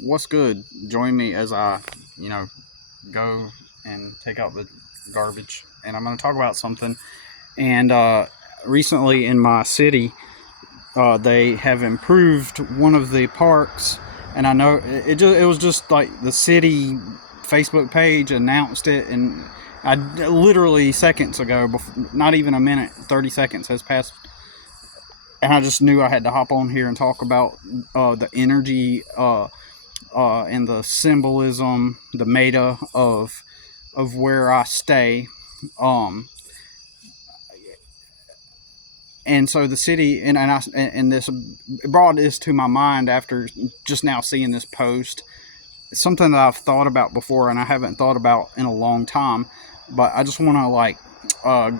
What's good? Join me as I, you know, go and take out the garbage. And I'm going to talk about something. And recently in my city, they have improved one of the parks. And I know it was just like the city Facebook page announced it. And I literally seconds ago, not even a minute, 30 seconds has passed. And I just knew I had to hop on here and talk about the energy and the symbolism, the meta of where I stay. Um, and so the city and this brought this to my mind after just now seeing this post. It's something that I've thought about before and I haven't thought about in a long time, but I just want to uh,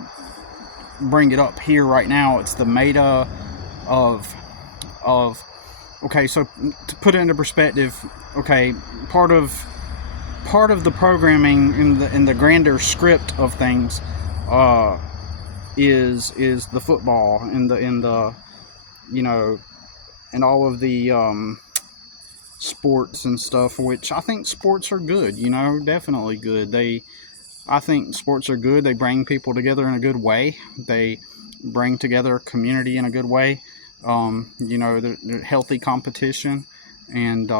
bring it up here right now. It's the meta of of okay. So to put it into perspective, okay, part of the programming in the grander script of things uh, is the football and the you know and all of the sports and stuff, which I think sports are good. Definitely good. I think sports are good. They bring people together in a good way. They bring together a community in a good way. They're healthy competition, and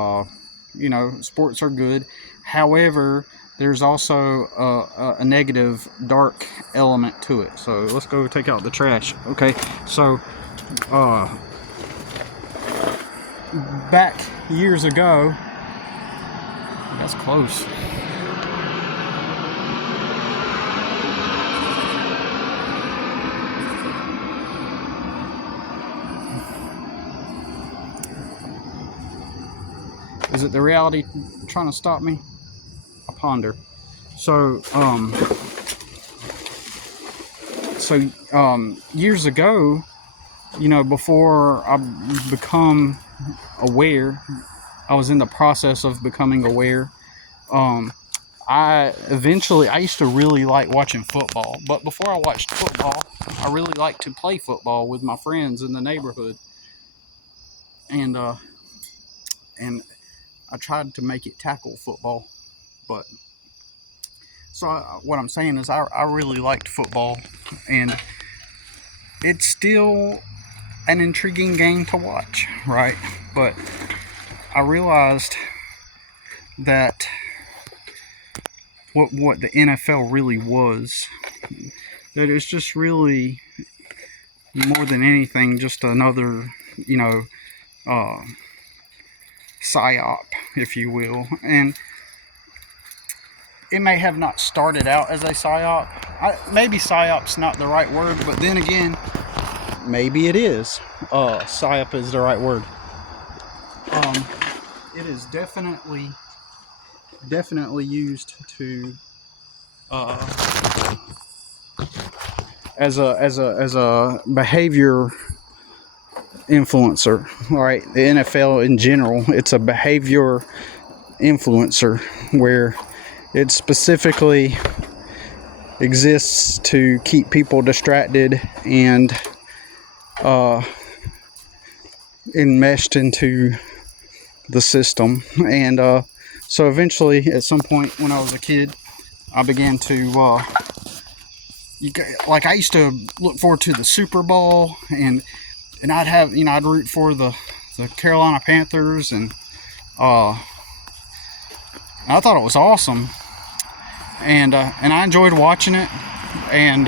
sports are good. However, there's also a negative, dark element to it. So let's go take out the trash. Okay, so uh, back years ago, that's close. Is it the reality trying to stop me? I ponder. So, years ago, before I become aware, I was in the process of becoming aware. Um, I used to really like watching football, but before I watched football, I really liked to play football with my friends in the neighborhood, and and I tried to make it tackle football, but what I'm saying is I really liked football, and it's still an intriguing game to watch, right? But I realized that what the NFL really was, that it's just really more than anything just another, you know, uh, psyop, if you will. And it may have not started out as a psyop. Maybe psyop's not the right word, but then again, maybe it is. Psyop is the right word. It is definitely used to as a behavior influencer. All right, the NFL in general, it's a behavior influencer where it specifically exists to keep people distracted and enmeshed into the system. And so eventually, at some point when I was a kid, I began to I used to look forward to the Super Bowl, and I'd root for the Carolina Panthers, and I thought it was awesome, and I enjoyed watching it, and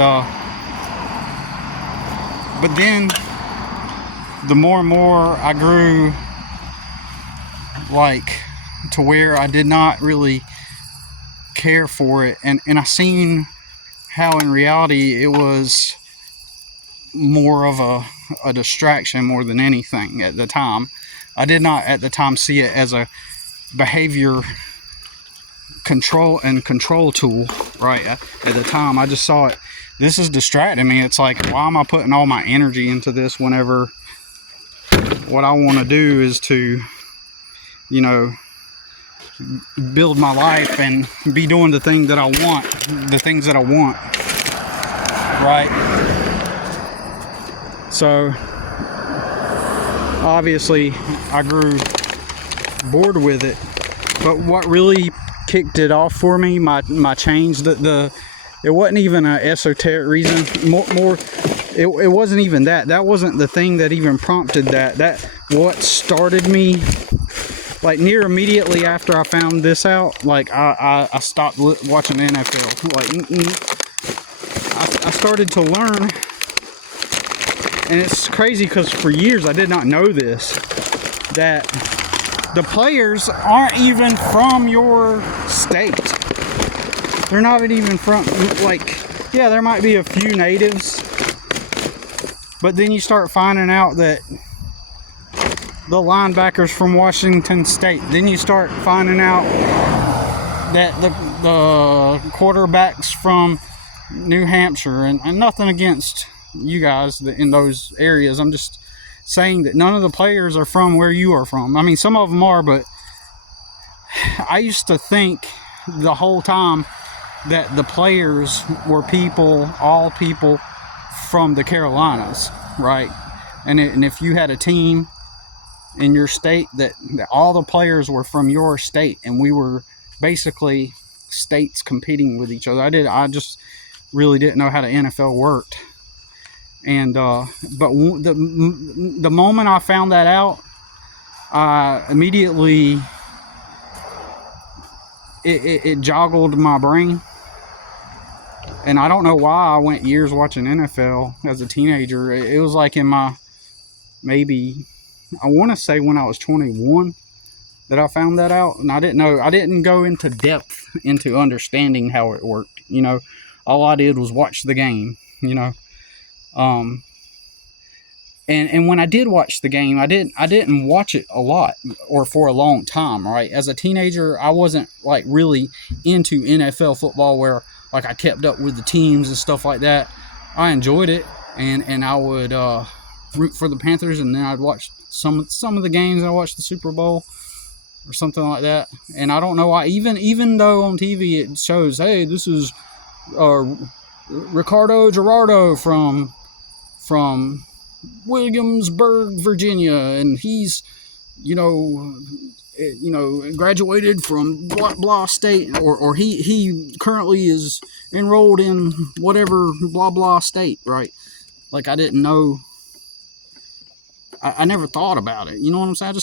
but then the more and more I grew, to where I did not really care for it, and I seen how in reality it was more of a distraction more than anything at the time. I did not at the time see it as a behavior control tool, right? At the time, I just saw it. This is distracting me. It's like, why am I putting all my energy into this whenever what I want to do is to, build my life and be doing the things that I want, right? So obviously I grew bored with it. But what really kicked it off for me, my change, it wasn't even an esoteric reason. It wasn't even that. That wasn't the thing that even prompted that. What started me, like near immediately after I found this out, like I stopped watching the NFL. Like I started to learn, and it's crazy because for years I did not know this, that the players aren't even from your state. They're not even from, like, yeah, there might be a few natives, but then you start finding out that the linebackers from Washington State. Then you start finding out that the quarterbacks from New Hampshire, and nothing against you guys in those areas. I'm just saying that none of the players are from where you are from. I mean, some of them are, but I used to think the whole time that the players were all people from the Carolinas, right? And if you had a team in your state, that all the players were from your state, and we were basically states competing with each other. I just really didn't know how the NFL worked. And but the moment I found that out, immediately it joggled my brain. And I don't know why I went years watching NFL as a teenager. It was like in my, maybe, I want to say when I was 21 that I found that out. And I didn't know, I didn't go into depth into understanding how it worked. You know, all I did was watch the game, you know. And when I did watch the game, I didn't watch it a lot or for a long time, right? As a teenager, I wasn't like really into NFL football where like I kept up with the teams and stuff like that. I enjoyed it, and I would root for the Panthers, and then I'd watch some of the games. I watched the Super Bowl or something like that. And I don't know why, even though on TV it shows, hey, this is Ricardo Gerardo from Williamsburg, Virginia, and he's, graduated from blah blah state, or he currently is enrolled in whatever blah blah state, right? Like I didn't know. I never thought about it. You know what I'm saying?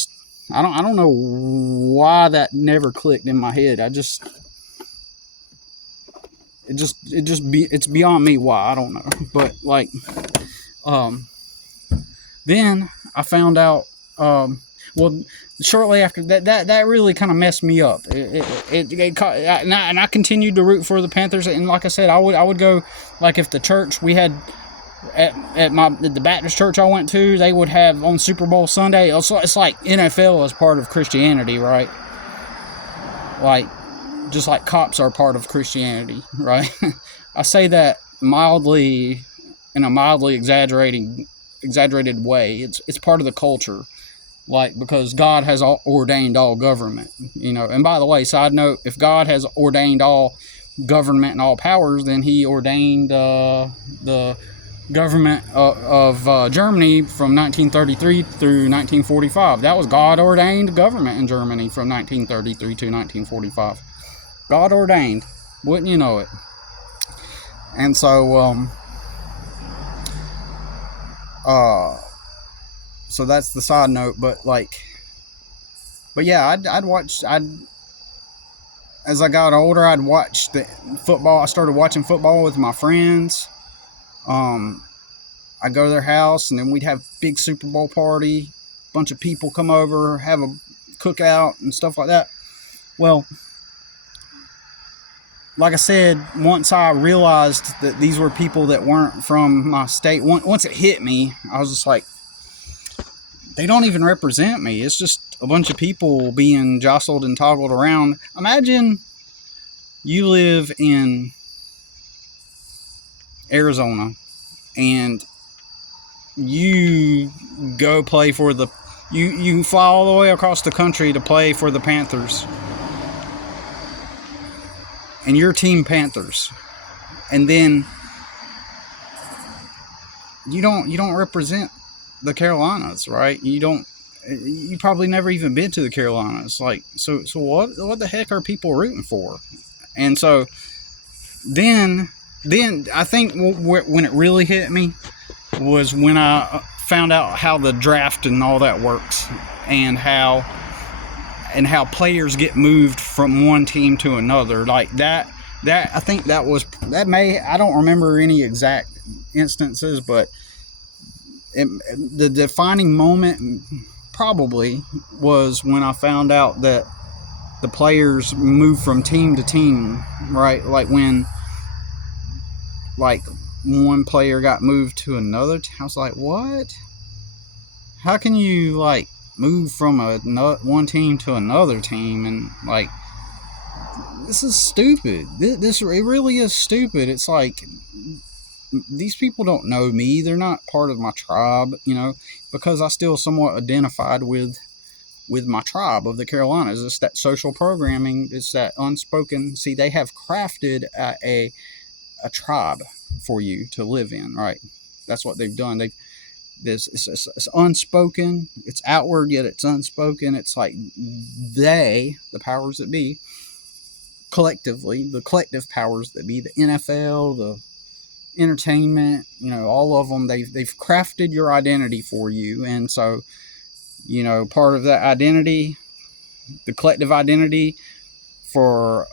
I don't know why that never clicked in my head. It's beyond me why. I don't know. But like, then I found out, shortly after that really kind of messed me up. And I continued to root for the Panthers. And like I said, I would go, like if the church we had at the Baptist church I went to, they would have on Super Bowl Sunday. It's like NFL is part of Christianity, right? Like, just like cops are part of Christianity, right? I say that mildly, in a mildly exaggerated way. It's part of the culture, like, because God has ordained all government, And by the way, side note, if God has ordained all government and all powers, then He ordained the government of Germany from 1933 through 1945. That was God ordained government in Germany from 1933 to 1945. God ordained, wouldn't you know it? And so so that's the side note. But yeah, as I got older, I'd watch the football. I started watching football with my friends. I'd go to their house, and then we'd have big Super Bowl party. A bunch of people come over, have a cookout and stuff like that. Well, like I said, once I realized that these were people that weren't from my state, once it hit me, I was just like, they don't even represent me. It's just a bunch of people being jostled and toggled around. Imagine you live in Arizona and you go play for you fly all the way across the country to play for the Panthers. And your team Panthers. And then you don't represent the Carolinas, right? You don't, You probably never even been to the Carolinas. Like, so what the heck are people rooting for? And so then I think when it really hit me was when I found out how the draft and all that works, and how players get moved from one team to another. Like that I think I don't remember any exact instances, but the defining moment probably was when I found out that the players move from team to team, right? Like when one player got moved to another, I was like, what? How can you like move from one team to another team? And like, this is stupid. It really is stupid. It's like, these people don't know me. They're not part of my tribe, because I still somewhat identified with my tribe of the Carolinas. It's that social programming. It's that unspoken. See, they have crafted a tribe for you to live in, right? That's what they've done. It's unspoken. It's outward, yet it's unspoken. It's like the powers that be, collectively, the collective powers that be, the NFL, the entertainment, all of them, they've crafted your identity for you. And so, part of that identity, the collective identity for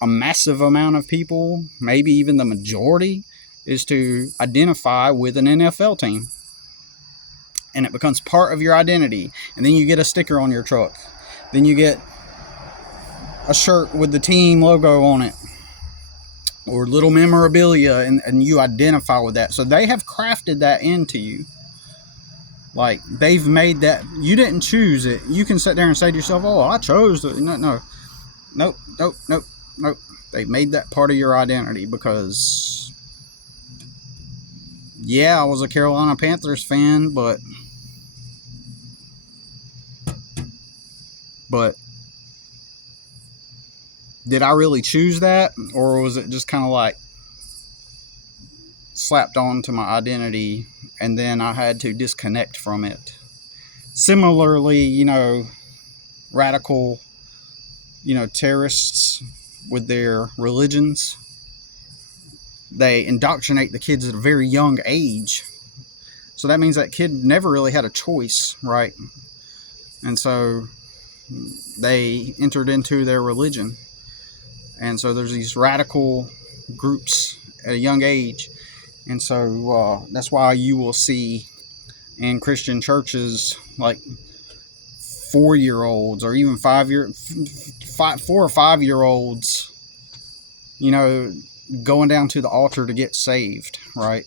a massive amount of people, maybe even the majority, is to identify with an NFL team. And it becomes part of your identity. And then you get a sticker on your truck. Then you get a shirt with the team logo on it, or little memorabilia, and you identify with that. So they have crafted that into you. Like, they've made that. You didn't choose it. You can sit there and say to yourself, oh, I chose it. Nope. They made that part of your identity because, yeah, I was a Carolina Panthers fan, but did I really choose that? Or was it just kind of like slapped onto my identity and then I had to disconnect from it? Similarly, radical, terrorists with their religions, they indoctrinate the kids at a very young age. So that means that kid never really had a choice, right? And so they entered into their religion. And so there's these radical groups at a young age. And so that's why you will see in Christian churches like 4-year-olds or even 4 or 5-year-olds, going down to the altar to get saved, right?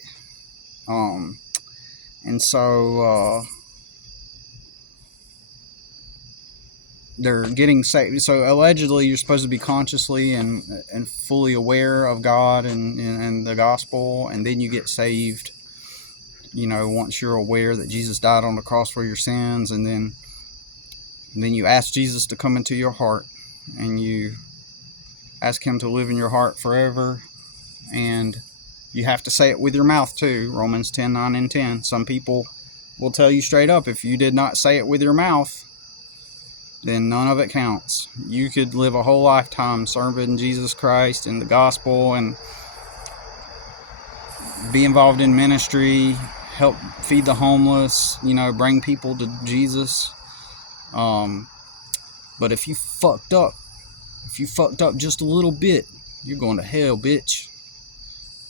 And so they're getting saved. So allegedly you're supposed to be consciously and fully aware of God and the gospel, and then you get saved, once you're aware that Jesus died on the cross for your sins, and then you ask Jesus to come into your heart, and you ask him to live in your heart forever. And you have to say it with your mouth too. Romans 10:9 and 10. Some people will tell you straight up, if you did not say it with your mouth, then none of it counts. You could live a whole lifetime serving Jesus Christ and the gospel and be involved in ministry, help feed the homeless, bring people to Jesus. But if you fucked up just a little bit, you're going to hell, bitch.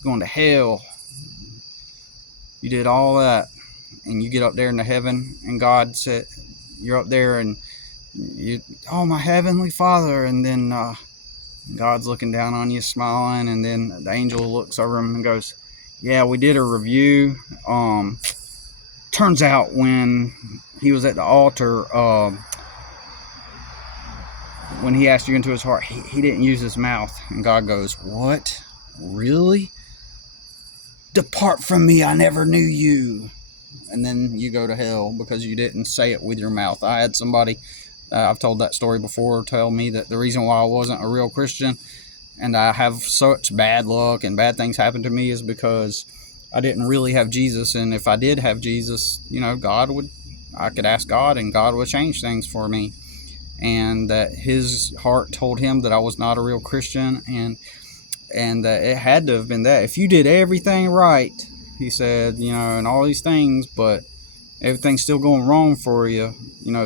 You're going to hell. You did all that, and you get up there into heaven, and God said, you're up there, and oh, my heavenly Father, and then God's looking down on you, smiling, and then the angel looks over him and goes, yeah, we did a review. Turns out when he was at the altar, when he asked you into his heart, he didn't use his mouth. And God goes, what? Really? Depart from me, I never knew you. And then you go to hell because you didn't say it with your mouth. I had somebody, I've told that story before, tell me that the reason why I wasn't a real Christian and I have such bad luck and bad things happen to me is because I didn't really have Jesus. And if I did have Jesus, God would I could ask God and God would change things for me. And that his heart told him that I was not a real Christian, and that it had to have been that. If you did everything right, he said, and all these things, but everything's still going wrong for you,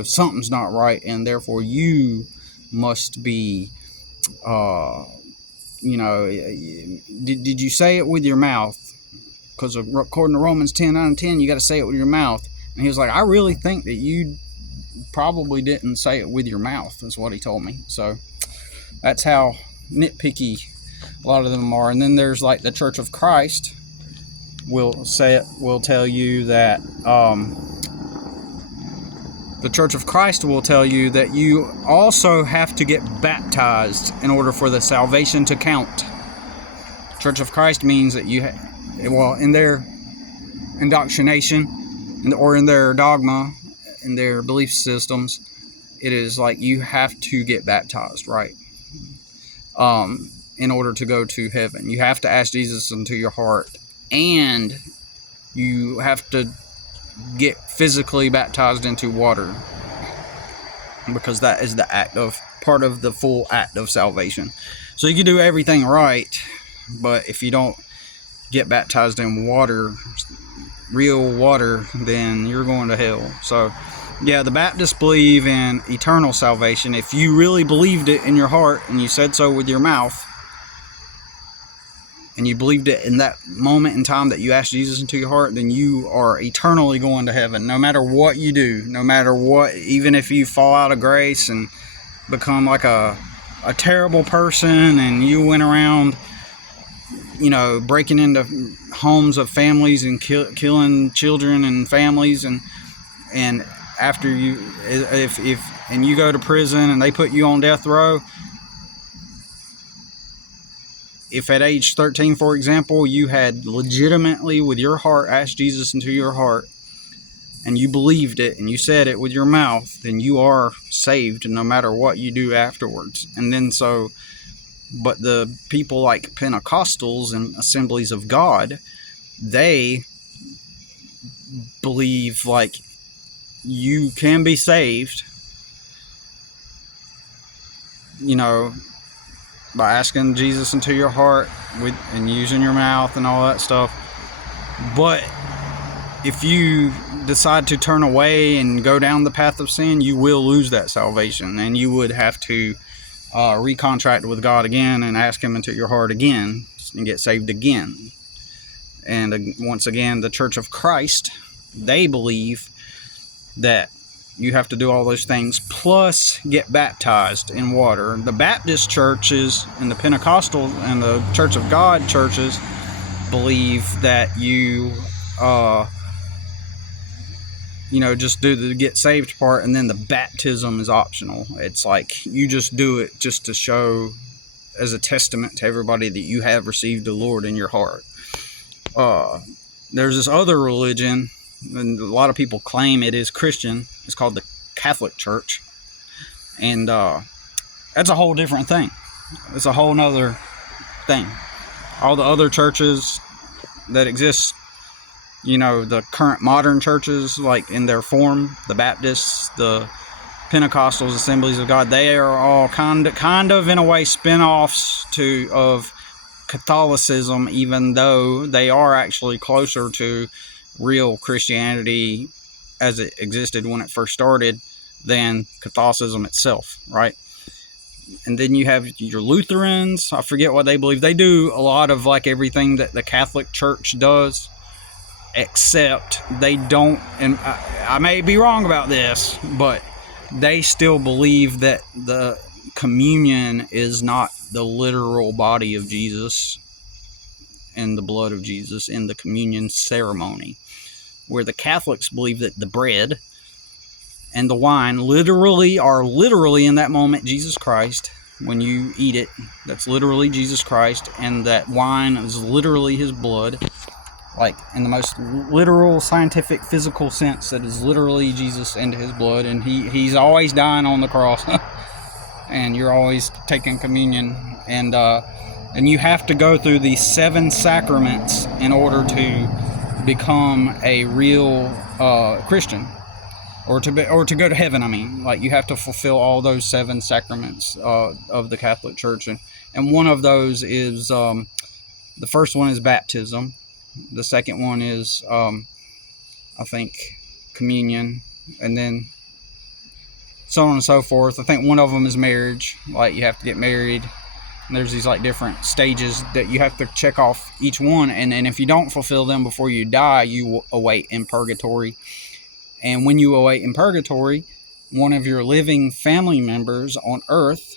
something's not right, and therefore you must be, did you say it with your mouth? Because according to Romans 10:9-10, you got to say it with your mouth. And he was like, I really think that you probably didn't say it with your mouth, is what he told me. So that's how nitpicky a lot of them are. And then there's like the Church of Christ will tell you that the Church of Christ will tell you that you also have to get baptized in order for the salvation to count. Church of Christ means that in their indoctrination or in their dogma, in their belief systems, it is like you have to get baptized, right? In order to go to heaven. You have to ask Jesus into your heart, and you have to get physically baptized into water, because that is part of the full act of salvation. So you can do everything right, but if you don't get baptized in water, real water, then you're going to hell. So yeah, the Baptists believe in eternal salvation. If you really believed it in your heart and you said so with your mouth, and you believed it in that moment in time that you asked Jesus into your heart, then you are eternally going to heaven, no matter what you do, no matter what, even if you fall out of grace and become like a terrible person, and you went around, breaking into homes of families and killing children and families, and after you, if you go to prison and they put you on death row, if at age 13, for example, you had legitimately with your heart asked Jesus into your heart, and you believed it and you said it with your mouth, then you are saved no matter what you do afterwards. And then but the people like Pentecostals and Assemblies of God, they believe like you can be saved, by asking Jesus into your heart and using your mouth and all that stuff. But if you decide to turn away and go down the path of sin, you will lose that salvation, and you would have to recontract with God again and ask him into your heart again and get saved again. And once again, the Church of Christ, they believe that you have to do all those things plus get baptized in water. The Baptist churches and the Pentecostal and the Church of God churches believe that you just do the get saved part, and then the baptism is optional. It's like you just do it just to show as a testament to everybody that you have received the Lord in your heart. There's this other religion, and a lot of people claim it is Christian. It's called the Catholic Church, and that's a whole different thing. It's a whole nother thing. All the other churches that exist, the current modern churches, like in their form, the Baptists, the Pentecostals, Assemblies of God, they are all kind of in a way spin-offs of Catholicism, even though they are actually closer to real Christianity as it existed when it first started than Catholicism itself, right? And then you have your Lutherans. I forget what they believe. They do a lot of like everything that the Catholic Church does, except they don't, and I may be wrong about this, but they still believe that the communion is not the literal body of Jesus and the blood of Jesus in the communion ceremony, where the Catholics believe that the bread and the wine are literally in that moment Jesus Christ. When you eat it, that's literally Jesus Christ, and that wine is literally his blood, like in the most literal, scientific, physical sense, that is literally Jesus and his blood, and he's always dying on the cross and you're always taking communion, and you have to go through these 7 sacraments in order to become a real Christian. or to go to heaven. I mean, like, you have to fulfill all those 7 sacraments of the Catholic Church, and one of those is the first one is baptism. The second one is I think communion, and then so on and so forth. I think one of them is marriage. Like, you have to get married. And there's these like different stages that you have to check off each one, and if you don't fulfill them before you die, you will await in purgatory. And when you await in purgatory, one of your living family members on earth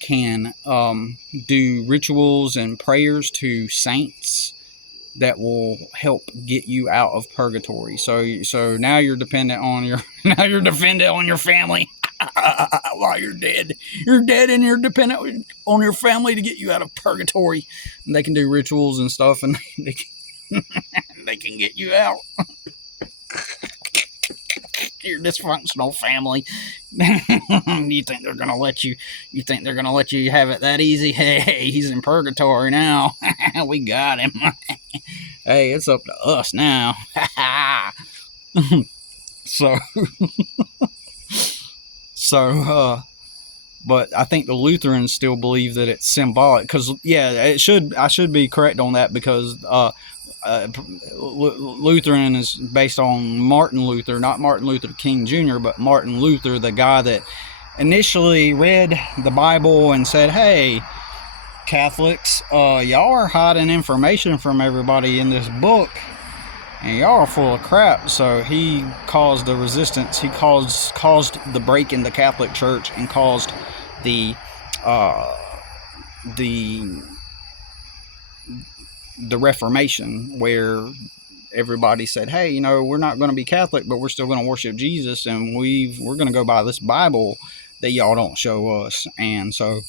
can do rituals and prayers to saints that will help get you out of purgatory. So now you're dependent on your family. While you're dead, and you're dependent on your family to get you out of purgatory. And they can do rituals and stuff, and they can get you out. Your dysfunctional family. You think they're gonna let you? You think they're gonna let you have it that easy? Hey, he's in purgatory now. We got him. Hey, it's up to us now. So. But I think the Lutherans still believe that it's symbolic, because I should be correct on that, because Lutheran is based on Martin Luther, not Martin Luther King Jr., but Martin Luther, the guy that initially read the Bible and said, "Hey, Catholics, y'all are hiding information from everybody in this book, and y'all are full of crap." So he caused the resistance. He caused the break in the Catholic Church, and caused the Reformation, where everybody said, "Hey, we're not going to be Catholic, but we're still going to worship Jesus, and we're going to go by this Bible that y'all don't show us." And so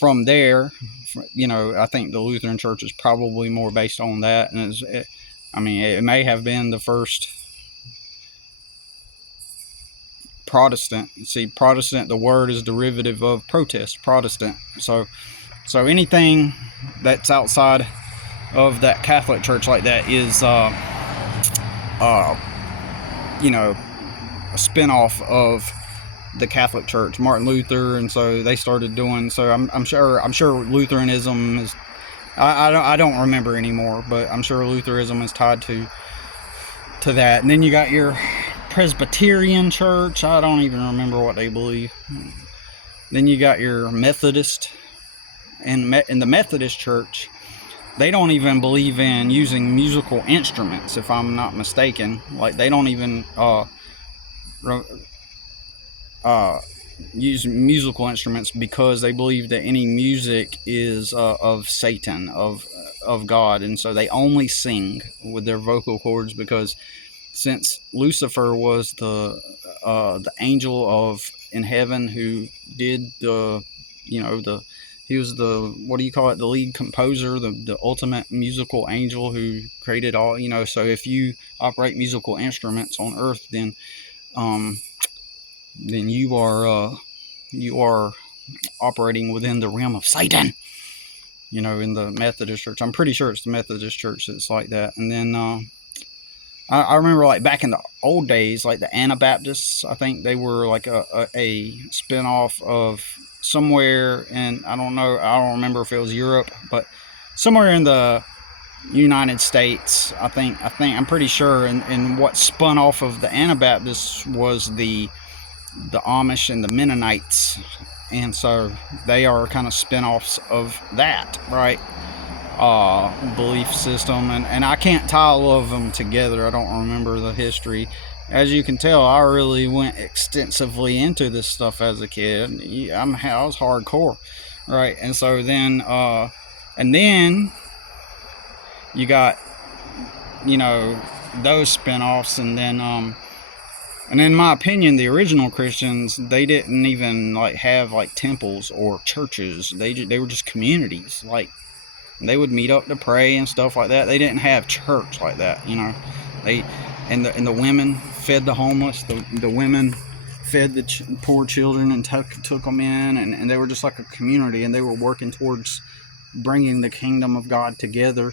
from there, I think the Lutheran Church is probably more based on that, and it may have been the first Protestant. See, Protestant, the word is derivative of protest, Protestant. So anything that's outside of that Catholic Church like that is, a spinoff of the Catholic Church, Martin Luther, and so they started doing. So I'm sure Lutheranism is. I don't remember anymore, but I'm sure Lutheranism is tied to that. And then you got your Presbyterian Church. I don't even remember what they believe. Then you got your Methodist, and in the Methodist Church, they don't even believe in using musical instruments, if I'm not mistaken. Like, they don't even use musical instruments, because they believe that any music is of Satan, of God, and so they only sing with their vocal cords, because since Lucifer was the angel in heaven who did he was the, what do you call it, the lead composer, the ultimate musical angel who created all, so if you operate musical instruments on earth, then you are operating within the realm of Satan, in the Methodist Church. I'm pretty sure it's the Methodist Church that's like that. And then I remember, like, back in the old days, like the Anabaptists, I think they were like a spin-off of somewhere, and I don't remember if it was Europe, but somewhere in the United States, I'm pretty sure, and what spun off of the Anabaptists was the Amish and the Mennonites, and so they are kind of spin-offs of that, right? Belief system, and I can't tie all of them together. I don't remember the history. As you can tell, I really went extensively into this stuff as a kid. I was hardcore, right? And so then you got, those spin-offs, and then in my opinion, the original Christians, they didn't even have temples or churches. They were just communities. Like, they would meet up to pray and stuff like that. They didn't have church like that, They and the women fed the homeless. The women fed the poor children and took them in, and they were just like a community, and they were working towards bringing the kingdom of God together.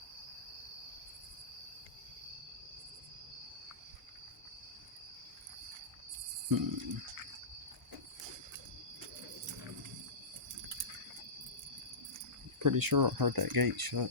Pretty sure I heard that gate shut.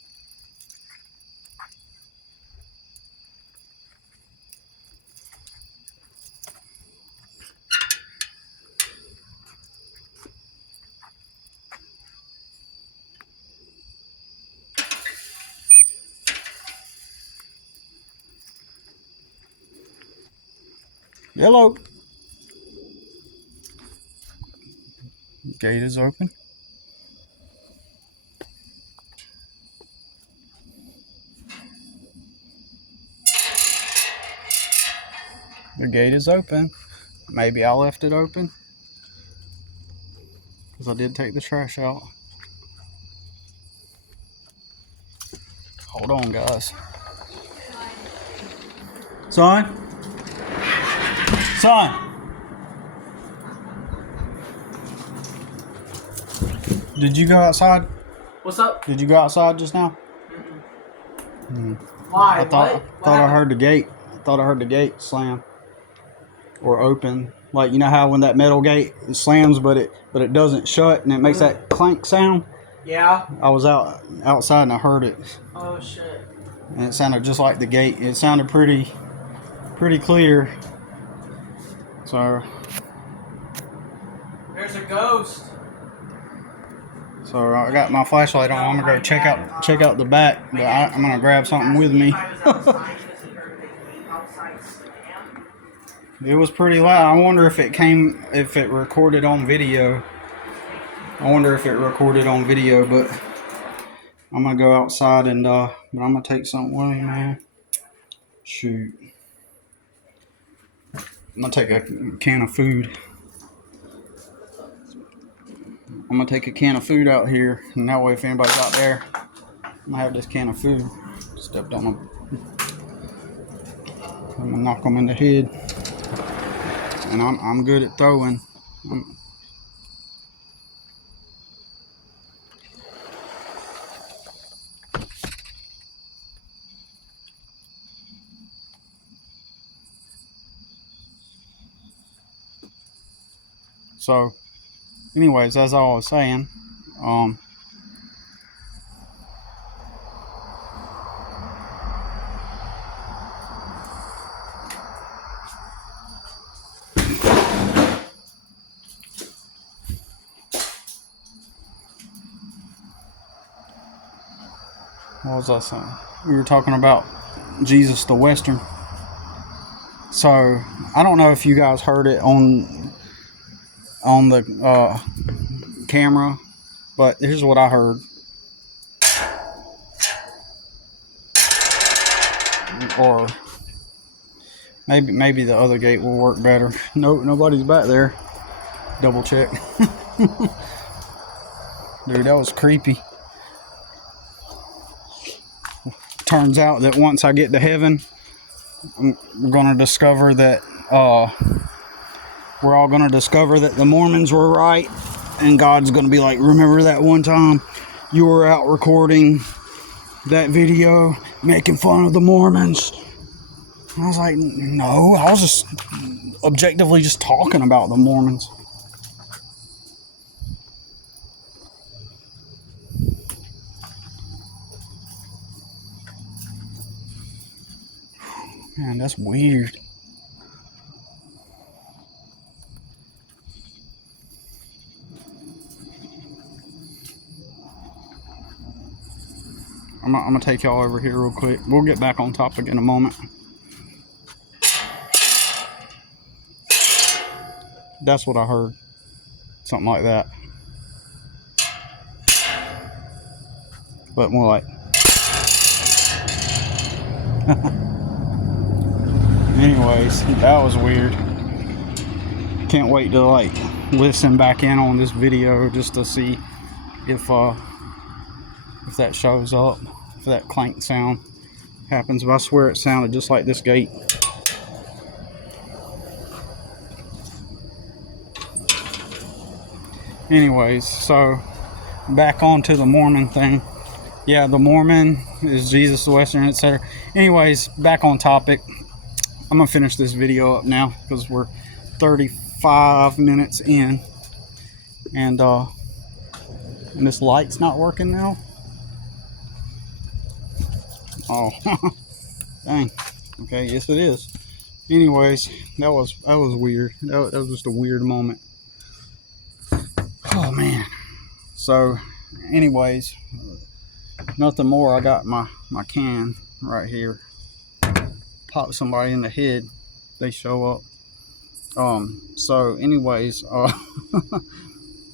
Hello. Gate is open. The gate is open. Maybe I left it open because I did take the trash out. Hold on, guys. Son? Son! Did you go outside? What's up? Did you go outside just now? Why? I thought I heard the gate. I thought I heard the gate slam or open. Like, you know how when that metal gate slams but it doesn't shut and it makes that clank sound? Yeah. I was outside and I heard it. Oh shit. And it sounded just like the gate. It sounded pretty clear. So There's a ghost. So I got my flashlight on. I'm gonna go check out the back, but I'm gonna grab something with me. It was pretty loud. I wonder if it recorded on video. But I'm gonna go outside and but I'm gonna take something with me, man. Shoot. I'm gonna take a can of food. I'm gonna take a can of food out here, and that way if anybody's out there, I'm gonna have this can of food. Stepped on them. I'm gonna knock them in the head. And I'm good at throwing. So, anyways, as I was saying, what was I saying? We were talking about Jesus the Western. So, I don't know if you guys heard it on the camera, but here's what I heard. Or maybe the other gate will work better. Nobody's back there. Double check. Dude, that was creepy. Turns out that once I get to heaven, I'm gonna discover that we're all gonna discover that the Mormons were right, and God's gonna be like, remember that one time you were out recording that video making fun of the Mormons? And I was like, no, I was just objectively just talking about the Mormons. Man, that's weird. I'm gonna take y'all over here real quick. We'll get back on topic in a moment. That's what I heard. Something like that. But more like. Anyways, that was weird. Can't wait to like listen back in on this video just to see if that shows up, if that clank sound happens. But I swear it sounded just like this gate. Anyways, so back onto the Mormon thing. Yeah, the Mormon is Jesus the Western, etc. Anyways, back on topic. I'm gonna finish this video up now because we're 35 minutes in, and this light's not working now. Oh, dang. Okay, yes it is. Anyways, that was weird. That was just a weird moment. Oh man. So, anyways, nothing more. I got my can right here. Pop somebody in the head, they show up. So anyways,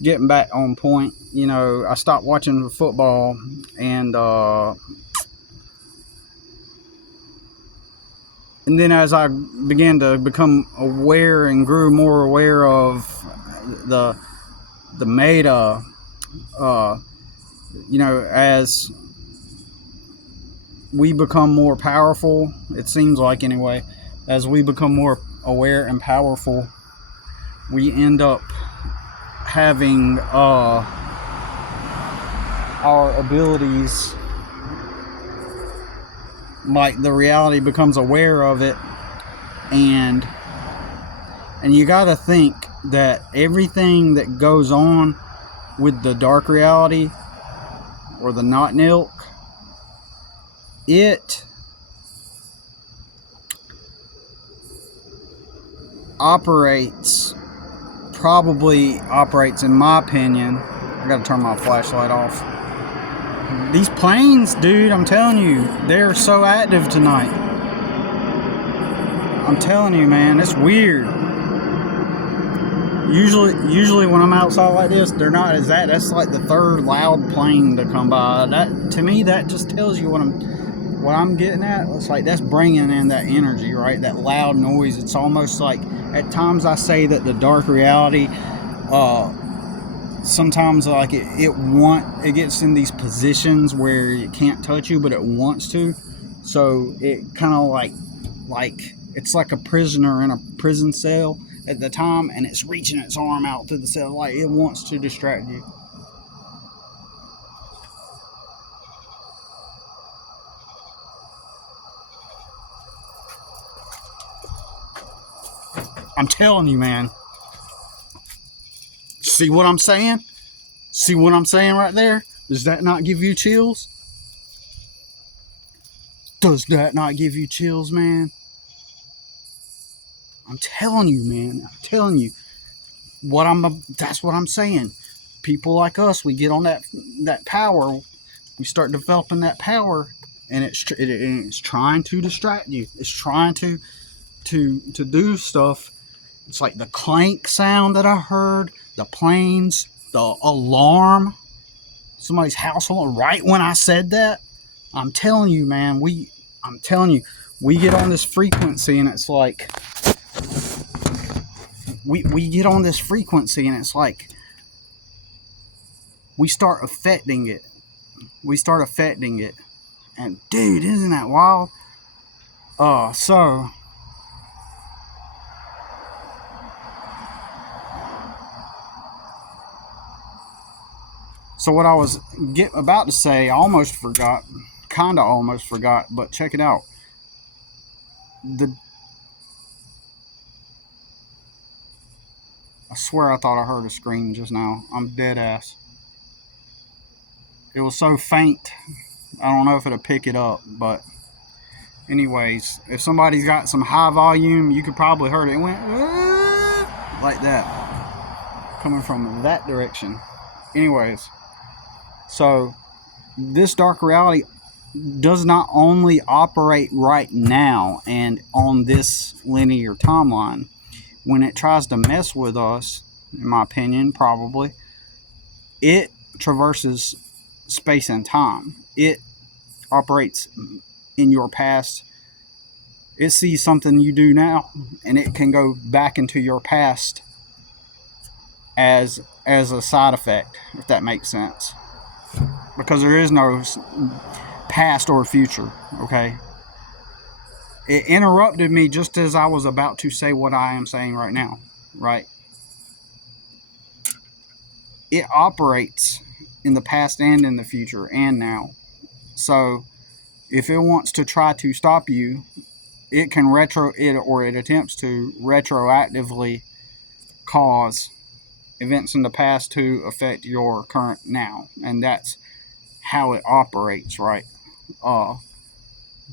getting back on point, you know, I stopped watching football, and then as I began to become aware and grew more aware of the meta, you know, as we become more powerful, it seems like anyway, as we become more aware and powerful, we end up having our abilities, like the reality becomes aware of it, and you got to think that everything that goes on with the dark reality or the not nilk, it probably operates, in my opinion. I gotta turn my flashlight off. These planes, dude, I'm telling you, they're so active tonight. I'm telling you, man, it's weird. Usually when I'm outside like this, they're not as that. That's like the third loud plane to come by. That, to me, that just tells you what I'm getting at. It's like that's bringing in that energy, right? That loud noise. It's almost like at times I say that the dark reality, sometimes like it gets in these positions where it can't touch you, but it wants to. So it kind of like it's like a prisoner in a prison cell at the time, and it's reaching its arm out through the cell, like it wants to distract you. I'm telling you, man. See what I'm saying? See what I'm saying right there? Does that not give you chills? Does that not give you chills, man? I'm telling you, man. I'm telling you. That's what I'm saying. People like us, we get on that power. We start developing that power, and it's trying to distract you. It's trying to do stuff. It's like the clank sound that I heard, the planes, the alarm, somebody's household. Right when I said that, I'm telling you, man. I'm telling you, we get on this frequency, and it's like we get on this frequency, and it's like we start affecting it. And dude, isn't that wild? So what I was about to say, I almost forgot, but check it out. I swear I thought I heard a scream just now. I'm dead ass. It was so faint. I don't know if it'll pick it up, but anyways, if somebody's got some high volume, you could probably heard it. It went like that, coming from that direction. Anyways, so this dark reality does not only operate right now and on this linear timeline. When it tries to mess with us, in my opinion, probably, it traverses space and time. It operates in your past. It sees something you do now, and it can go back into your past as a side effect, if that makes sense. Because there is no past or future, okay? It interrupted me just as I was about to say what I am saying right now, right? It operates in the past and in the future and now. So if it wants to try to stop you, it can it attempts to retroactively cause events in the past to affect your current now, and that's how it operates, right?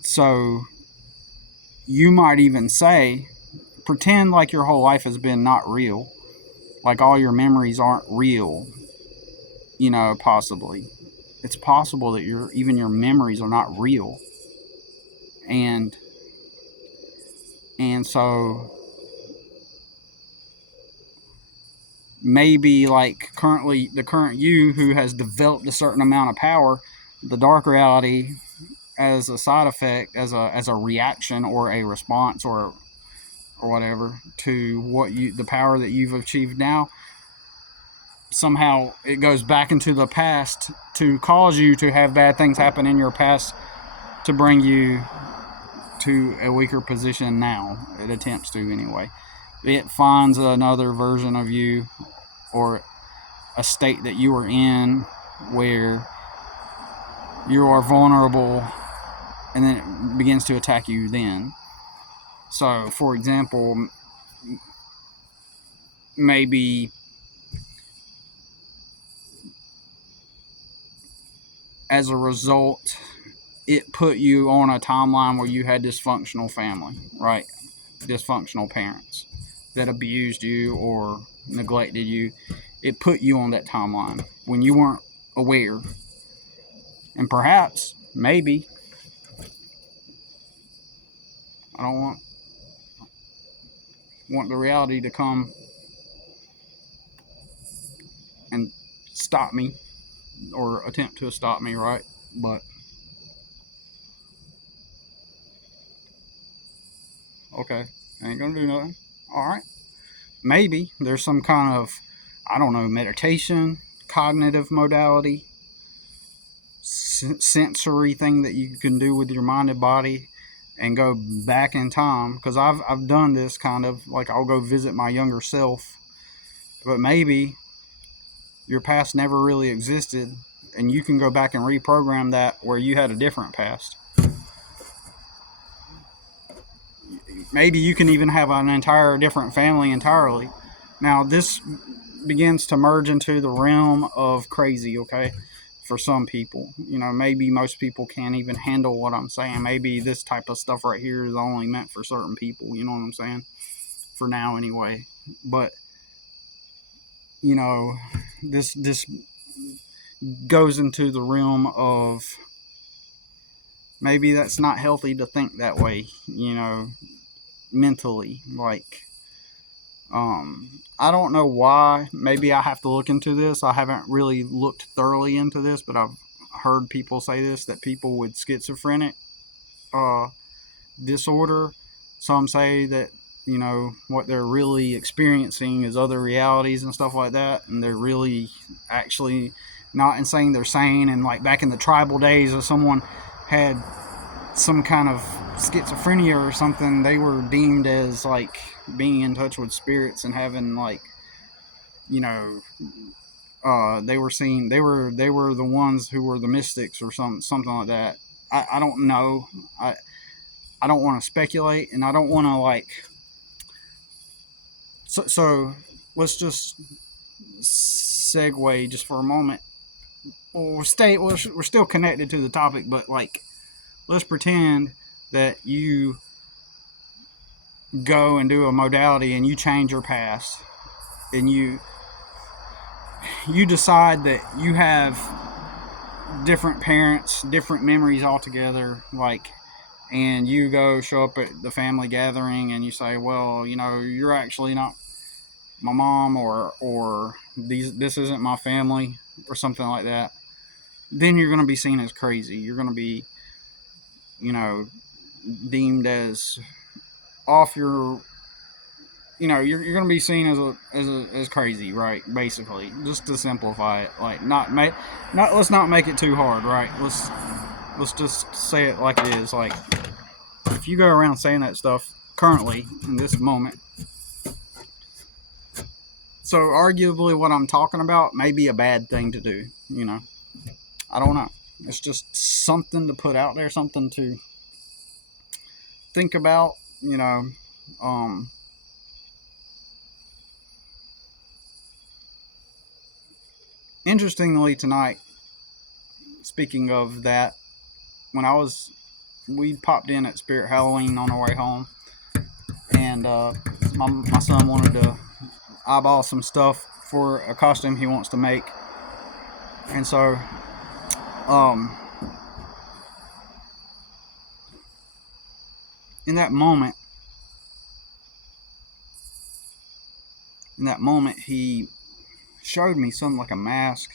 So you might even say, pretend like your whole life has been not real, like all your memories aren't real. Possibly it's possible that your memories are not real, and so maybe like currently the current you who has developed a certain amount of power, the dark reality as a side effect, as a reaction or a response or whatever to the power that you've achieved now, somehow it goes back into the past to cause you to have bad things happen in your past to bring you to a weaker position now. It attempts to, anyway. It finds another version of you or a state that you are in where you are vulnerable, and then it begins to attack you then. So, for example, maybe as a result, it put you on a timeline where you had dysfunctional family, right? Dysfunctional parents that abused you or neglected you. It put you on that timeline when you weren't aware. And perhaps, maybe, I don't want the reality to come and stop me or attempt to stop me, right? But okay, ain't gonna do nothing. All right, maybe there's some kind of, I don't know, meditation, cognitive modality, sensory thing that you can do with your mind and body and go back in time, because I've done this kind of, like, I'll go visit my younger self, but maybe your past never really existed and you can go back and reprogram that where you had a different past. Maybe you can even have an entire different family entirely. Now this begins to merge into the realm of crazy, okay? For some people, maybe most people can't even handle what I'm saying. Maybe this type of stuff right here is only meant for certain people, you know what I'm saying? For now anyway. But this goes into the realm of, maybe that's not healthy to think that way, mentally. Like, I don't know why. Maybe I have to look into this. I haven't really looked thoroughly into this, but I've heard people say this, that people with schizophrenic uh, disorder, some say that what they're really experiencing is other realities and stuff like that, and they're really actually not insane. They're sane. And like back in the tribal days, if someone had some kind of schizophrenia or something, they were deemed as like being in touch with spirits and having like, you know, they were seen. They were the ones who were the mystics or something like that. I don't know. I don't want to speculate, and I don't want to like. So let's just segue just for a moment. Well, we're still connected to the topic, but like, let's pretend that you go and do a modality and you change your past, and you decide that you have different parents, different memories altogether, like, and you go show up at the family gathering and you say, well, you're actually not my mom, or this isn't my family, or something like that. Then you're going to be seen as crazy. You're going to be, deemed as off your, you're going to be seen as crazy, right? Basically, just to simplify it, like, let's not make it too hard, right? Let's just say it like it is. Like, if you go around saying that stuff currently in this moment, so arguably what I'm talking about may be a bad thing to do. I don't know. It's just something to put out there, something to think about. Um, Interestingly, tonight, speaking of that, when I was we popped in at Spirit Halloween on our way home, and my son wanted to eyeball some stuff for a costume he wants to make, and so um, in that moment, he showed me something like a mask,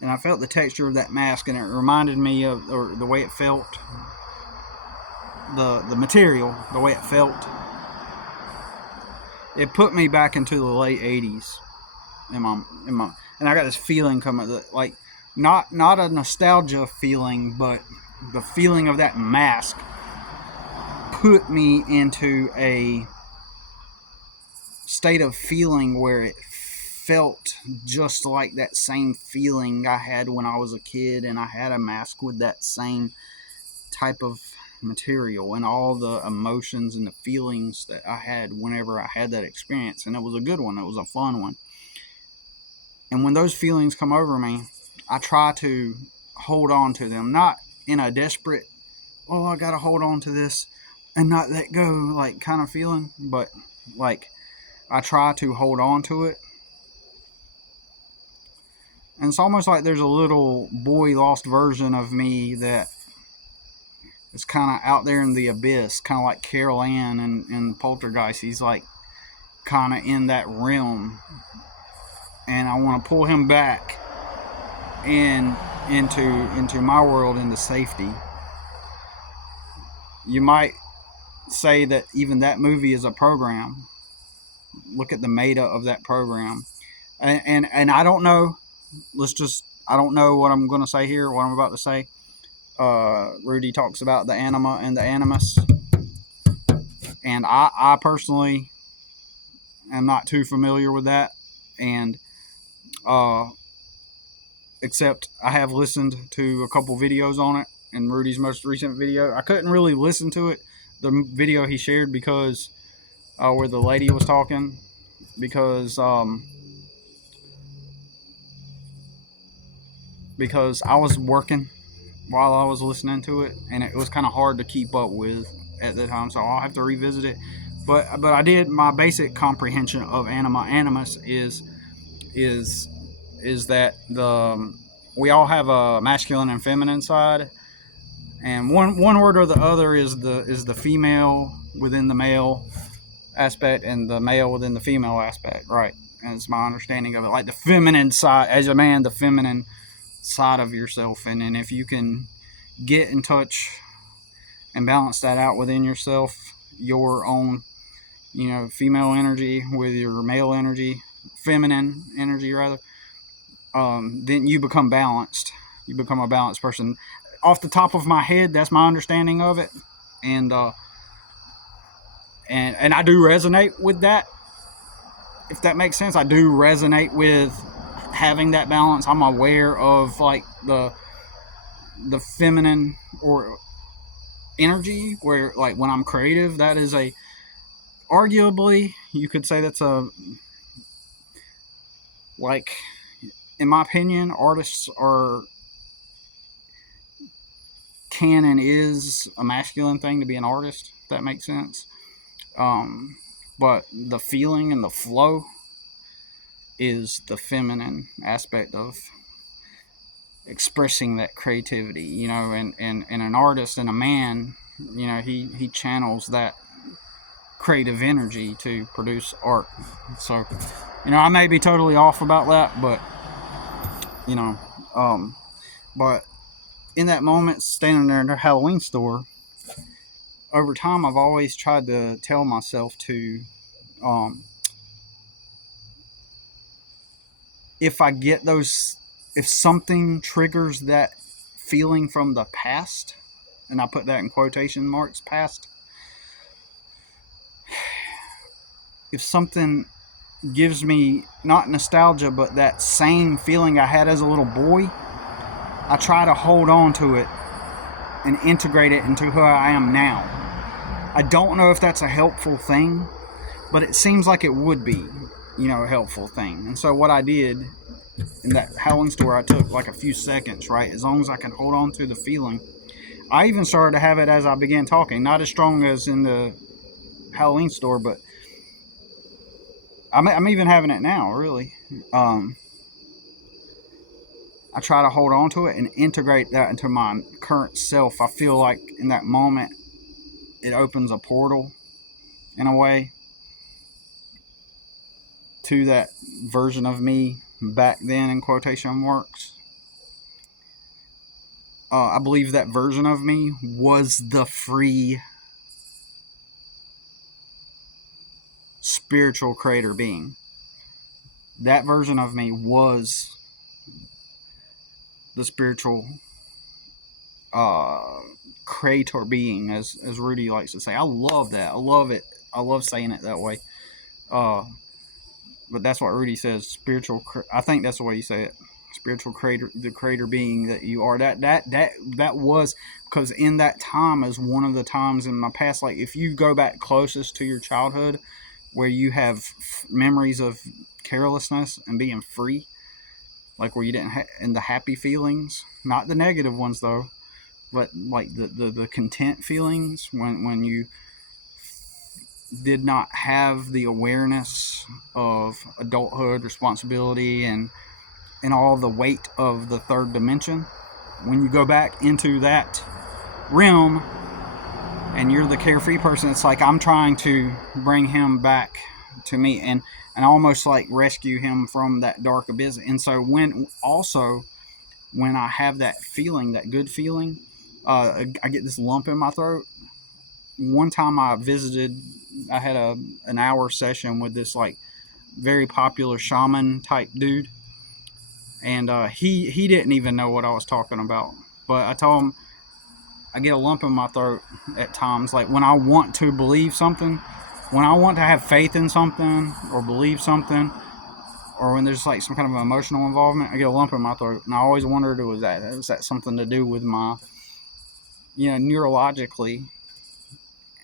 and I felt the texture of that mask, and it reminded me of, or the way it felt, the material, the way it felt. It put me back into the late '80s, and I got this feeling coming, like not a nostalgia feeling, but the feeling of that mask put me into a state of feeling where it felt just like that same feeling I had when I was a kid, and I had a mask with that same type of material and all the emotions and the feelings that I had whenever I had that experience. And it was a good one, it was a fun one. And when those feelings come over me, I try to hold on to them, not in a desperate, oh, I gotta hold on to this and not let go, like kind of feeling, but like I try to hold on to it. And it's almost like there's a little boy lost version of me that is kind of out there in the abyss, kind of like Carol Ann in Poltergeist. He's like kind of in that realm, and I want to pull him back into my world, into safety. You might say that even that movie is a program. Look at the meta of that program, and I don't know. I don't know what I'm going to say here, what I'm about to say. Rudy talks about the anima and the animus, and I personally am not too familiar with that, and except I have listened to a couple videos on it. In Rudy's most recent video, I couldn't really listen to it, the video he shared, because where the lady was talking, because I was working while I was listening to it, and it was kind of hard to keep up with at the time, so I'll have to revisit it. But I did, my basic comprehension of anima animus is that we all have a masculine and feminine side, and one word or the other is the female within the male aspect and the male within the female aspect, right? And it's my understanding of it, like the feminine side, as a man, the feminine side of yourself, and then if you can get in touch and balance that out within yourself, your own, female energy with your male energy, feminine energy rather, then you become balanced. You become a balanced person. Off the top of my head, that's my understanding of it, and I do resonate with that. If that makes sense, I do resonate with having that balance. I'm aware of like the feminine or energy, where like when I'm creative, that is a, arguably you could say that's a, like, in my opinion, artists can and is a masculine thing to be an artist, if that makes sense. But the feeling and the flow is the feminine aspect of expressing that creativity, and an artist and a man, he channels that creative energy to produce art. So, I may be totally off about that, but, but in that moment, standing there in the Halloween store, over time, I've always tried to tell myself to, if I get those, if something triggers that feeling from the past, and I put that in quotation marks, past, if something gives me not nostalgia, but that same feeling I had as a little boy, I try to hold on to it and integrate it into who I am now. I don't know if that's a helpful thing, but it seems like it would be, a helpful thing. And so what I did in that Halloween store, I took like a few seconds, right? As long as I can hold on to the feeling, I even started to have it as I began talking. Not as strong as in the Halloween store, but I'm even having it now, really. Um, I try to hold on to it and integrate that into my current self. I feel like in that moment, it opens a portal in a way to that version of me back then, in quotation marks. I believe that version of me was the free spiritual creator being. That version of me was the spiritual uh, creator being, as Rudy likes to say. I love that. I love it. I love saying it that way. Uh, but that's what Rudy says. Spiritual. I think that's the way you say it. Spiritual creator, the creator being that you are. That was because in that time is one of the times in my past. Like if you go back closest to your childhood, where you have memories of carelessness and being free, like where you didn't and the happy feelings, not the negative ones though, but like the content feelings when you did not have the awareness of adulthood, responsibility, and all the weight of the third dimension. When you go back into that realm and you're the carefree person, it's like I'm trying to bring him back to me and almost like rescue him from that dark abyss. And so when I have that feeling, that good feeling, I get this lump in my throat. One time I had an hour session with this like very popular shaman type dude, and he didn't even know what I was talking about. But I told him I get a lump in my throat at times, like when I want to believe something, when I want to have faith in something or believe something, or when there's like some kind of emotional involvement, I get a lump in my throat, and I always wondered was that something to do with my, neurologically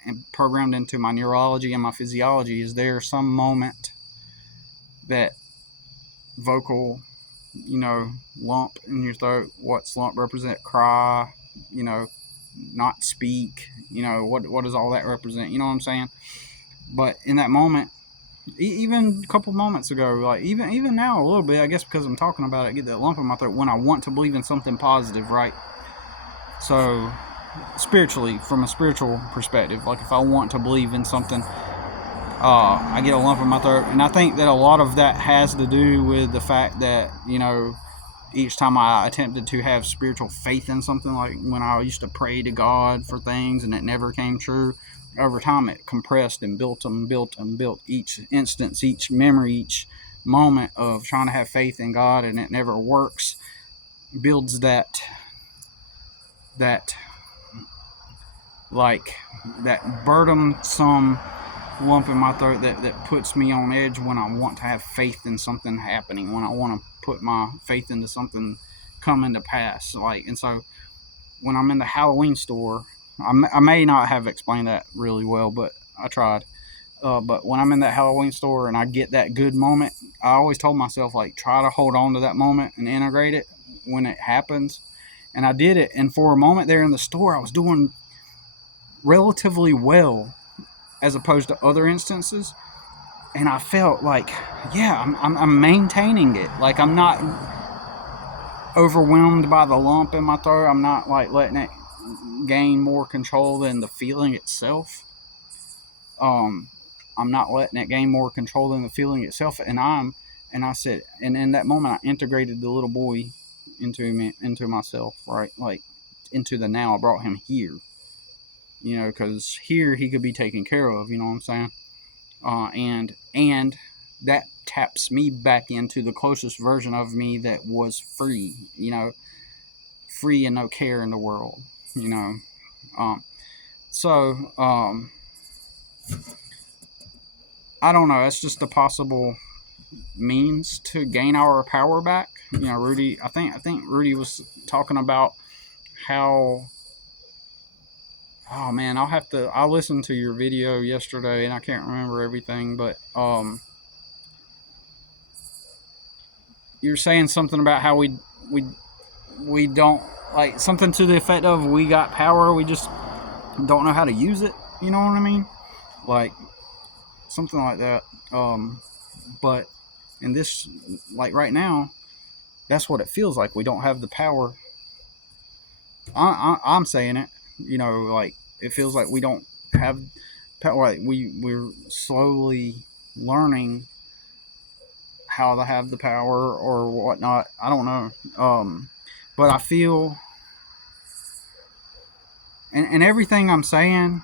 and programmed into my neurology and my physiology. Is there some moment that vocal, lump in your throat? What's lump represent? Cry, you know, not speak. What does all that represent? You know what I'm saying? But in that moment, even a couple moments ago, like even now a little bit, I guess because I'm talking about it, I get that lump in my throat when I want to believe in something positive, right? So spiritually, from a spiritual perspective, like if I want to believe in something, I get a lump in my throat, and I think that a lot of that has to do with the fact that each time I attempted to have spiritual faith in something, like when I used to pray to God for things and it never came true, over time it compressed and built and built and built. Each instance, each memory, each moment of trying to have faith in God and it never works builds that like that burdensome lump in my throat that puts me on edge when I want to have faith in something happening, when I want to put my faith into something coming to pass. And so when I'm in the Halloween store, I may not have explained that really well, but I tried. But when I'm in that Halloween store and I get that good moment, I always told myself, like, try to hold on to that moment and integrate it when it happens. And I did it. And for a moment there in the store, I was doing relatively well as opposed to other instances. And I felt like, yeah, I'm maintaining it. Like, I'm not overwhelmed by the lump in my throat. I'm not like letting it gain more control than the feeling itself. I'm not letting it gain more control than the feeling itself. And I said, and in that moment, I integrated the little boy into myself, right? Like into the now. I brought him here, because here he could be taken care of. You know what I'm saying? And that taps me back into the closest version of me that was free, free and no care in the world, so I don't know. It's just a possible means to gain our power back. Rudy. I think Rudy was talking about how. Oh man, I listened to your video yesterday and I can't remember everything, but you're saying something about how we don't like something to the effect of we got power, we just don't know how to use it. You know what I mean? Like something like that. But in this, like right now, that's what it feels like. We don't have the power. I'm saying it. You know, like it feels like we don't have power. Like we're slowly learning how to have the power or whatnot. I don't know. But I feel, and everything I'm saying,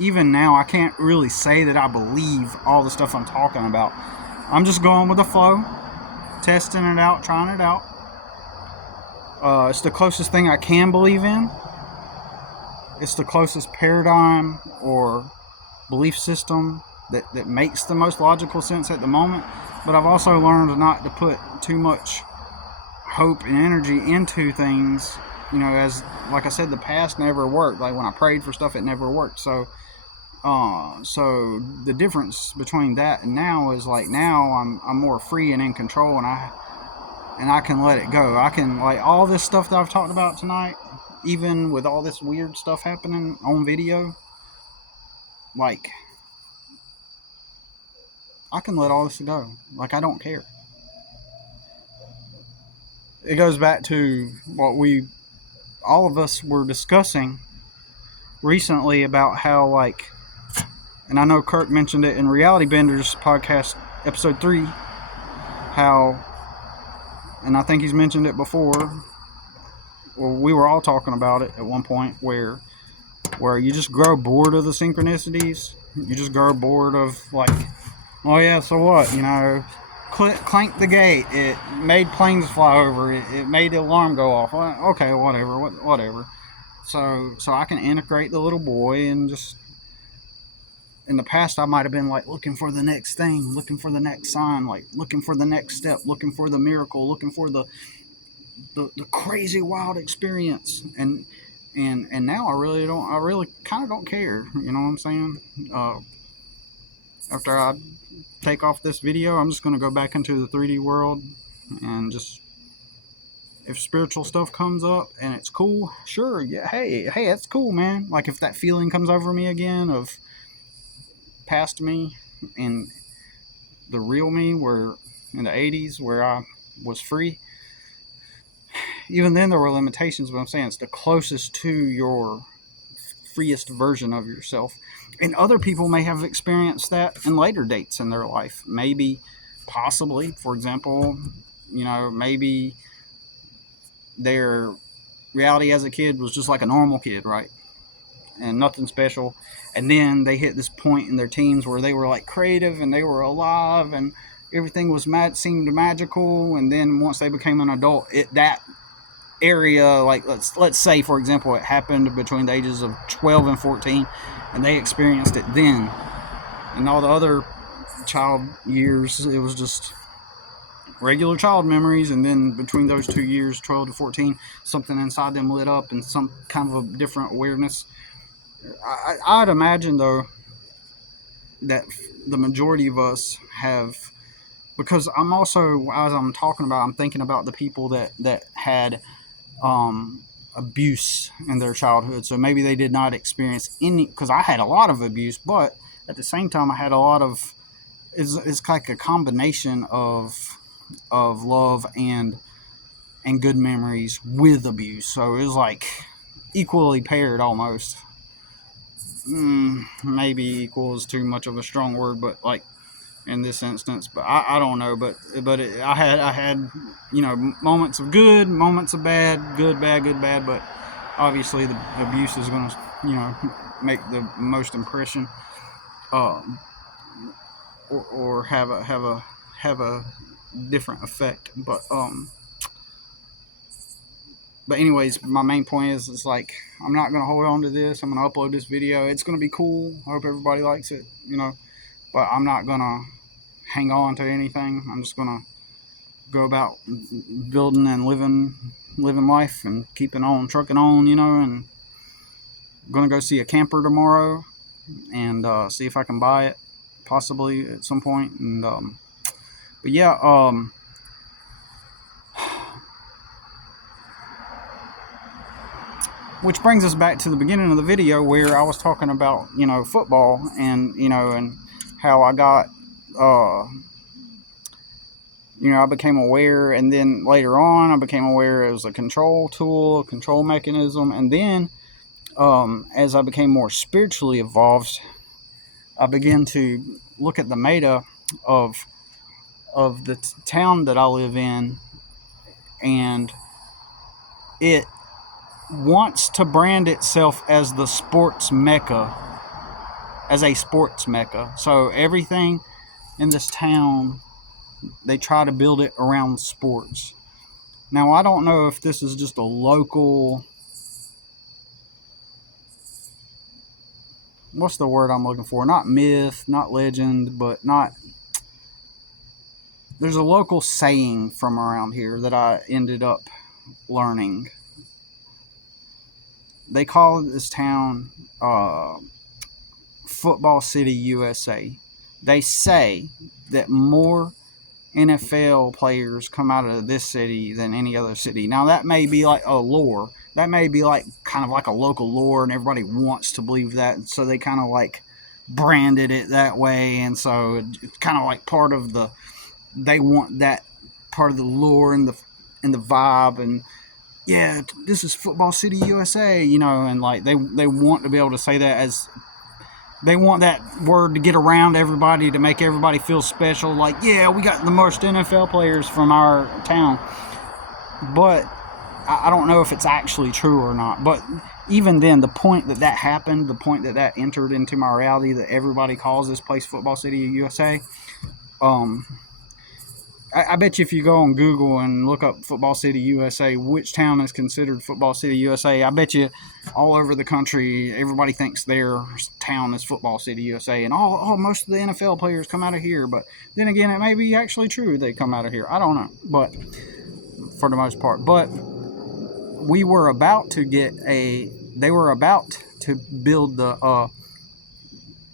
even now, I can't really say that I believe all the stuff I'm talking about. I'm just going with the flow, testing it out, trying it out. It's the closest thing I can believe in. It's the closest paradigm or belief system that makes the most logical sense at the moment. But I've also learned not to put too much hope and energy into things. You know, as like I said, the past never worked. Like when I prayed for stuff, it never worked. So the difference between that and now is like now I'm more free and in control, and I can let it go. I can, like, all this stuff that I've talked about tonight, even with all this weird stuff happening on video, like I can let all this go. Like I don't care. It goes back to what we all of us were discussing recently about how, like, and I know Kirk mentioned it in Reality Benders podcast episode 3, how, and I think he's mentioned it before, well, we were all talking about it at one point, where you just grow bored of the synchronicities. You just grow bored of, like, oh yeah, so what? You know, clank the gate. It made planes fly over. It made the alarm go off. Okay, whatever. So I can integrate the little boy, and just in the past I might have been like looking for the next thing, looking for the next sign, like looking for the next step, looking for the miracle, looking for the crazy wild experience. And now I really kind of don't care. You know what I'm saying? After I take off this video, I'm just going to go back into the 3D world, and just, if spiritual stuff comes up and it's cool, sure, yeah, hey, that's cool, man. Like if that feeling comes over me again of past me and the real me, where in the 80s where I was free, even then there were limitations, but I'm saying it's the closest to your freest version of yourself. And other people may have experienced that in later dates in their life. Maybe, possibly, for example, you know, maybe their reality as a kid was just like a normal kid, right? And nothing special. And then they hit this point in their teens where they were like creative and they were alive and everything was seemed magical. And then once they became an adult, that area, like let's say for example it happened between the ages of 12 and 14, and they experienced it then, and all the other child years it was just regular child memories. And then between those 2 years, 12 to 14, something inside them lit up and some kind of a different awareness. I'd imagine though that the majority of us have, because I'm also, as I'm talking about, I'm thinking about the people that had abuse in their childhood. So maybe they did not experience any, because I had a lot of abuse, but at the same time I had a lot of, it's like a combination of love and good memories with abuse. So it was like equally paired almost. Maybe equal is too much of a strong word, but like in this instance, but I don't know, but I had you know, moments of good, moments of bad, good bad, but obviously the abuse is going to, you know, make the most impression, or have a different effect. But anyways, my main point is, it's like I'm not gonna hold on to this. I'm gonna upload this video. It's gonna be cool. I hope everybody likes it, you know, but I'm not gonna hang on to anything. I'm just gonna go about building and living life and keeping on, trucking on, you know. And I'm gonna go see a camper tomorrow and see if I can buy it, possibly at some point. And but yeah, which brings us back to the beginning of the video where I was talking about, football and, and how I got, I became aware, and then later on I became aware it was a control tool, a control mechanism, and then as I became more spiritually evolved, I began to look at the meta of the town that I live in, and it wants to brand itself as the sports mecca, as a sports mecca. So everything in this town, they try to build it around sports. Now, I don't know if this is just a local, what's the word I'm looking for? Not myth, not legend, but there's a local saying from around here that I ended up learning. They call this town Football City, USA. They say that more NFL players come out of this city than any other city. Now, that may be like a lore. That may be like kind of like a local lore, and everybody wants to believe that. And so they kind of like branded it that way. And so it's kind of like part of the, they want that part of the lore and the vibe, and yeah, this is Football City, USA, and like they want to be able to say that, as they want that word to get around everybody, to make everybody feel special, like, yeah, we got the most NFL players from our town. But I don't know if it's actually true or not. But even then, the point that happened, the point that entered into my reality, that everybody calls this place Football City, USA, I bet you if you go on Google and look up Football City, USA, which town is considered Football City, USA, I bet you all over the country, everybody thinks their town is Football City, USA. And most of the NFL players come out of here. But then again, it may be actually true they come out of here. I don't know. But for the most part. But we were about to they were about to build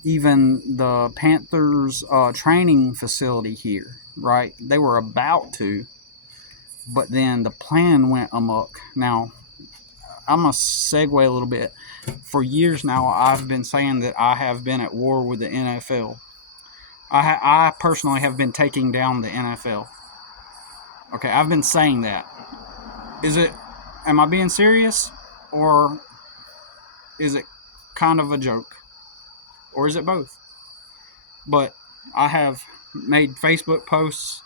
even the Panthers training facility here. Right, they were about to, but then the plan went amok. Now, I'm gonna segue a little bit. For years now, I've been saying that I have been at war with the NFL. I personally have been taking down the NFL. Okay, I've been saying that. Am I being serious, or is it kind of a joke, or is it both? But I have made Facebook posts,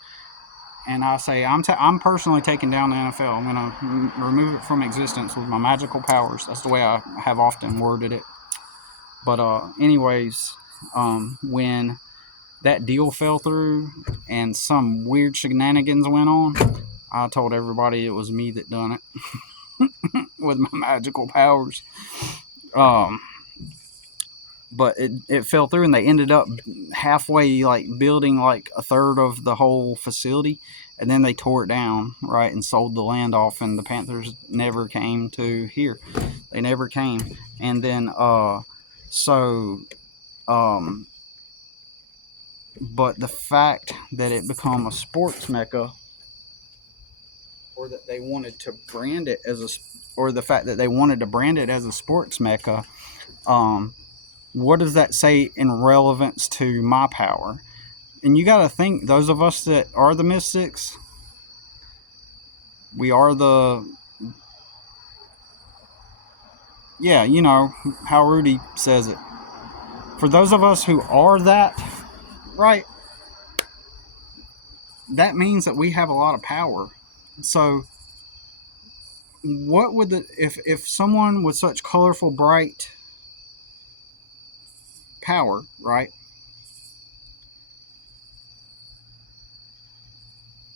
and I say I'm personally taking down the NFL. I'm going to remove it from existence with my magical powers. That's the way I have often worded it. But anyways, when that deal fell through and some weird shenanigans went on, I told everybody it was me that done it with my magical powers. But it fell through, and they ended up halfway like building like a third of the whole facility, and then they tore it down, right, and sold the land off, and the Panthers never came to here. They never came. And then but the fact that it became a sports mecca, or that they wanted to brand it as the fact that they wanted to brand it as a sports mecca, what does that say in relevance to my power? And you got to think, those of us that are the mystics, we are how Rudy says it. For those of us who are that, right, that means that we have a lot of power. So what would if someone with such colorful, bright power, right,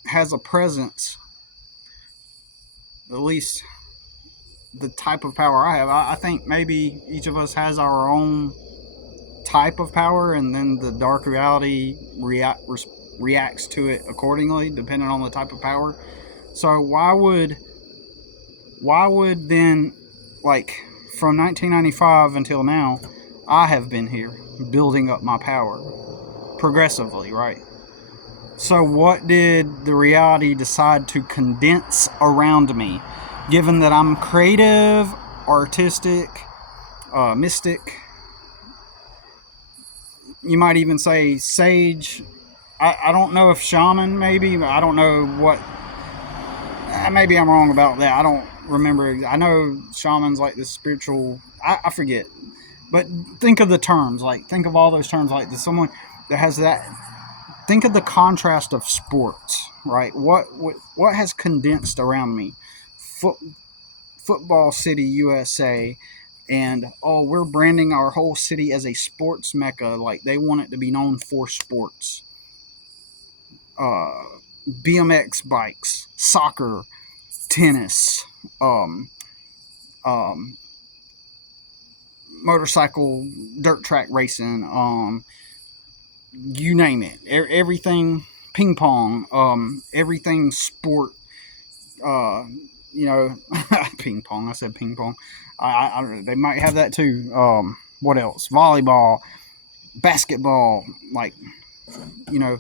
has a presence, at least the type of power I have, I think maybe each of us has our own type of power, and then the dark reality reacts to it accordingly, depending on the type of power. So why would then, like, from 1995 until now, I have been here building up my power progressively, right? So what did the reality decide to condense around me? Given that I'm creative, artistic, mystic. You might even say sage. I don't know if shaman, maybe. I don't know what. Maybe I'm wrong about that. I don't remember. I know shaman's like this spiritual. I forget. But think of the terms. Like, think of all those terms. Like, there's someone that has that. Think of the contrast of sports, right? What has condensed around me? Foot, Football City, USA, and oh, we're branding our whole city as a sports mecca. Like, they want it to be known for sports. Uh, BMX bikes, soccer, tennis, um, um, motorcycle, dirt track racing, you name it. Everything, ping pong, everything sport. Uh, you know, ping pong. I said ping pong. They might have that too. What else? Volleyball, basketball. Like, you know,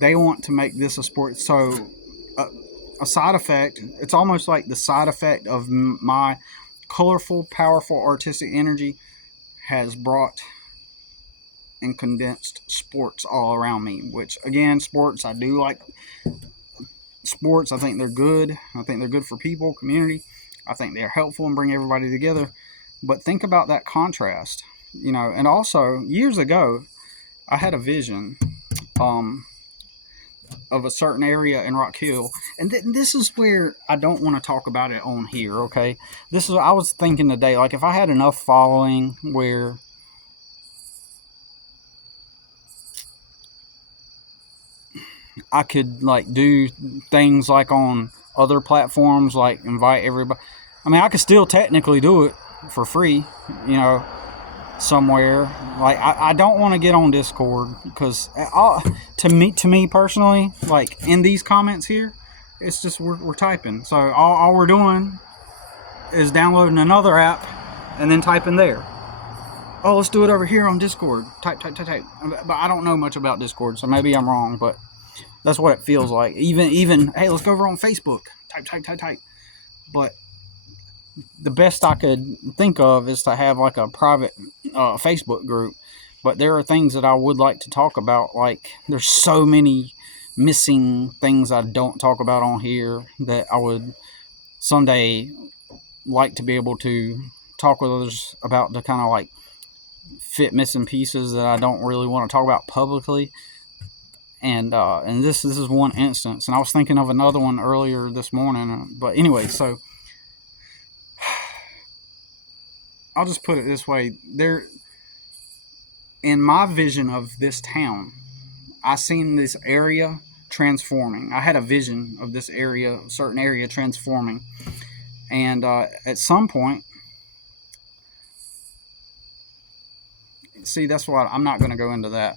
they want to make this a sport. So a side effect. It's almost like the side effect of my colorful, powerful, artistic energy has brought and condensed sports all around me. Which, again, sports, I do like sports. I think they're good. I think they're good for people, community. I think they're helpful and bring everybody together. But think about that contrast, you know. And also, years ago, I had a vision um, of a certain area in Rock Hill, and this is where I don't want to talk about it on here. Okay, this is I was thinking today. Like, if I had enough following where I could like do things like on other platforms, like invite everybody. I mean, I could still technically do it for free, you know, somewhere. Like, I don't want to get on Discord because to me personally, like in these comments here, it's just we're typing. So all we're doing is downloading another app and then typing there. Oh, let's do it over here on Discord. Type. But I don't know much about Discord, so maybe I'm wrong. But that's what it feels like. Even hey, let's go over on Facebook. Type. But the best I could think of is to have like a private Facebook group. But there are things that I would like to talk about. Like, there's so many missing things I don't talk about on here that I would someday like to be able to talk with others about, to kind of like fit missing pieces that I don't really want to talk about publicly. And this is one instance, and I was thinking of another one earlier this morning. But anyway, so I'll just put it this way: there, in my vision of this town, I seen this area transforming. I had a vision of this area, a certain area transforming, and at some point, see, that's why I'm not going to go into that.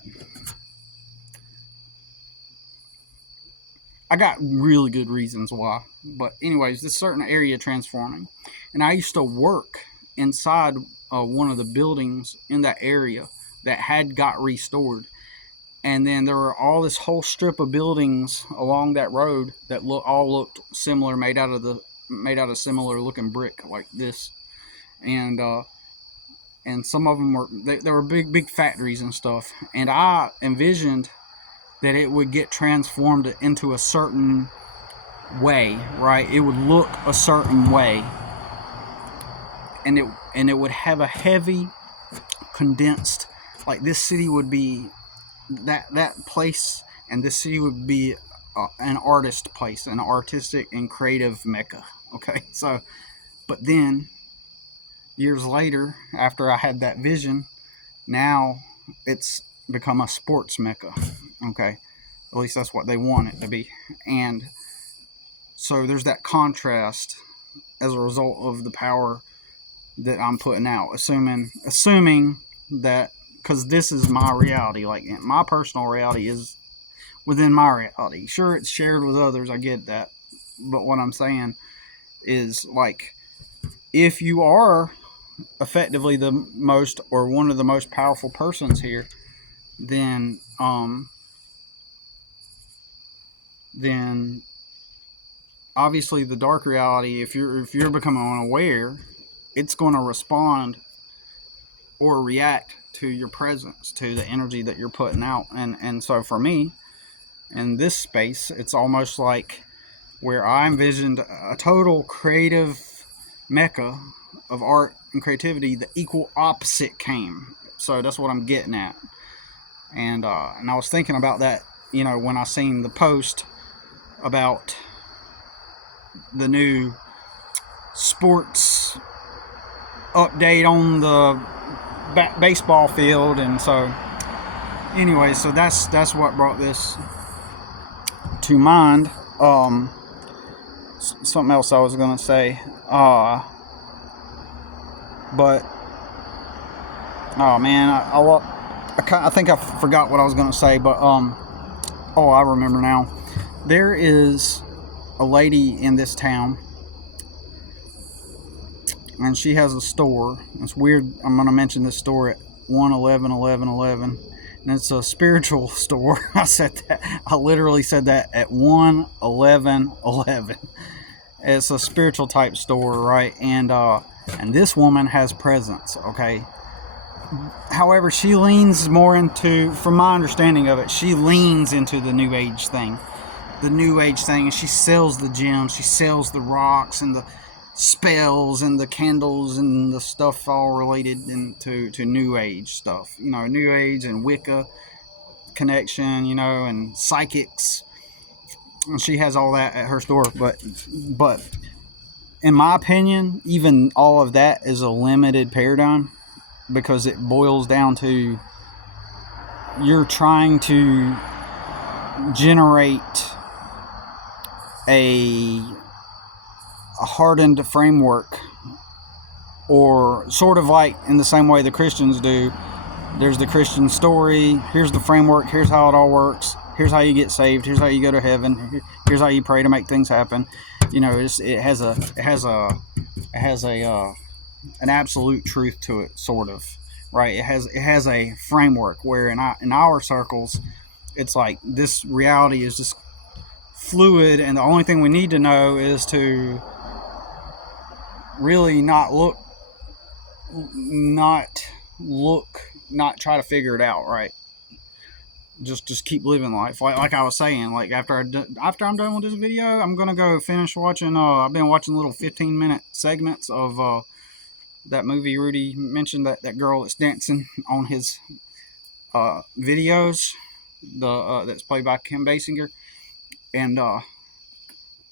I got really good reasons why. But anyways, this certain area transforming. And I used to work inside one of the buildings in that area that had got restored. And then there were all this whole strip of buildings along that road that all looked similar, made out of similar looking brick like this. And some of them were big factories and stuff. And I envisioned that it would get transformed into a certain way, right? It would look a certain way, and it would have a heavy, condensed, like, this city would be that place, and this city would be an artist place, an artistic and creative mecca. Okay, so, but then years later, after I had that vision, now it's become a sports mecca. Okay, at least that's what they want it to be. And so there's that contrast as a result of the power that I'm putting out, assuming that, because this is my reality, like my personal reality is within my reality. Sure, it's shared with others, I get that, but what I'm saying is, like, if you are effectively the most or one of the most powerful persons here, then obviously the dark reality, if you're becoming unaware, it's going to respond or react to your presence, to the energy that you're putting out. And so for me, in this space, it's almost like where I envisioned a total creative mecca of art and creativity, the equal opposite came. So that's what I'm getting at. And I was thinking about that, when I seen the post about the new sports update on the baseball field. And so anyway, so that's what brought this to mind. Something else I was gonna say, but oh man, I think I forgot what I was gonna say, but I remember now. There is a lady in this town, and she has a store. It's weird, I'm gonna mention this store at 1111111, and it's a spiritual store. I literally said that at 11111. It's a spiritual type store, right? And this woman has presence, okay? However, she leans more into, from my understanding of it, she leans into the new age thing. And she sells the gems, she sells the rocks and the spells and the candles and the stuff all related to new age stuff. New age and Wicca connection, and psychics. And she has all that at her store. But in my opinion, even all of that is a limited paradigm, because it boils down to you're trying to generate a hardened framework, or sort of like in the same way the Christians do. There's the Christian story. Here's the framework. Here's how it all works. Here's how you get saved. Here's how you go to heaven. Here's how you pray to make things happen. It has an absolute truth to it, sort of, right? It has a framework where in our circles, it's like this reality is just fluid, and the only thing we need to know is to really not try to figure it out, right? Just keep living life. Like I was saying, like after I'm done with this video, I'm gonna go finish watching. I've been watching little 15-minute segments of that movie Rudy mentioned, that girl that's dancing on his videos, that's played by Kim Basinger, and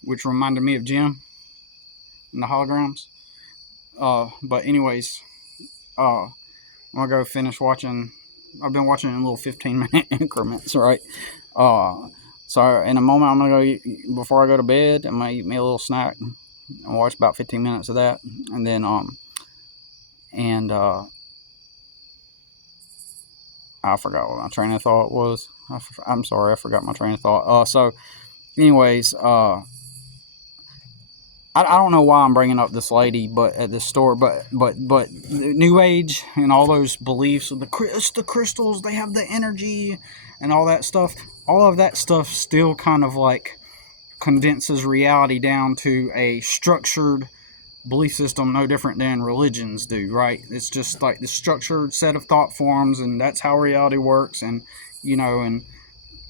which reminded me of Jim and the holograms. But anyways, I'm gonna go finish watching. I've been watching in little 15-minute increments, right? So in a moment, I'm gonna go eat, before I go to bed. I'm gonna eat me a little snack and watch about 15 minutes of that, and then I forgot what my train of thought was. I'm sorry, I forgot my train of thought. So anyways, I don't know why I'm bringing up this lady, but at this store, but New Age and all those beliefs of the crystals, they have the energy and all that stuff. All of that stuff still kind of like condenses reality down to a structured belief system, no different than religions do, right? It's just like the structured set of thought forms, and that's how reality works. And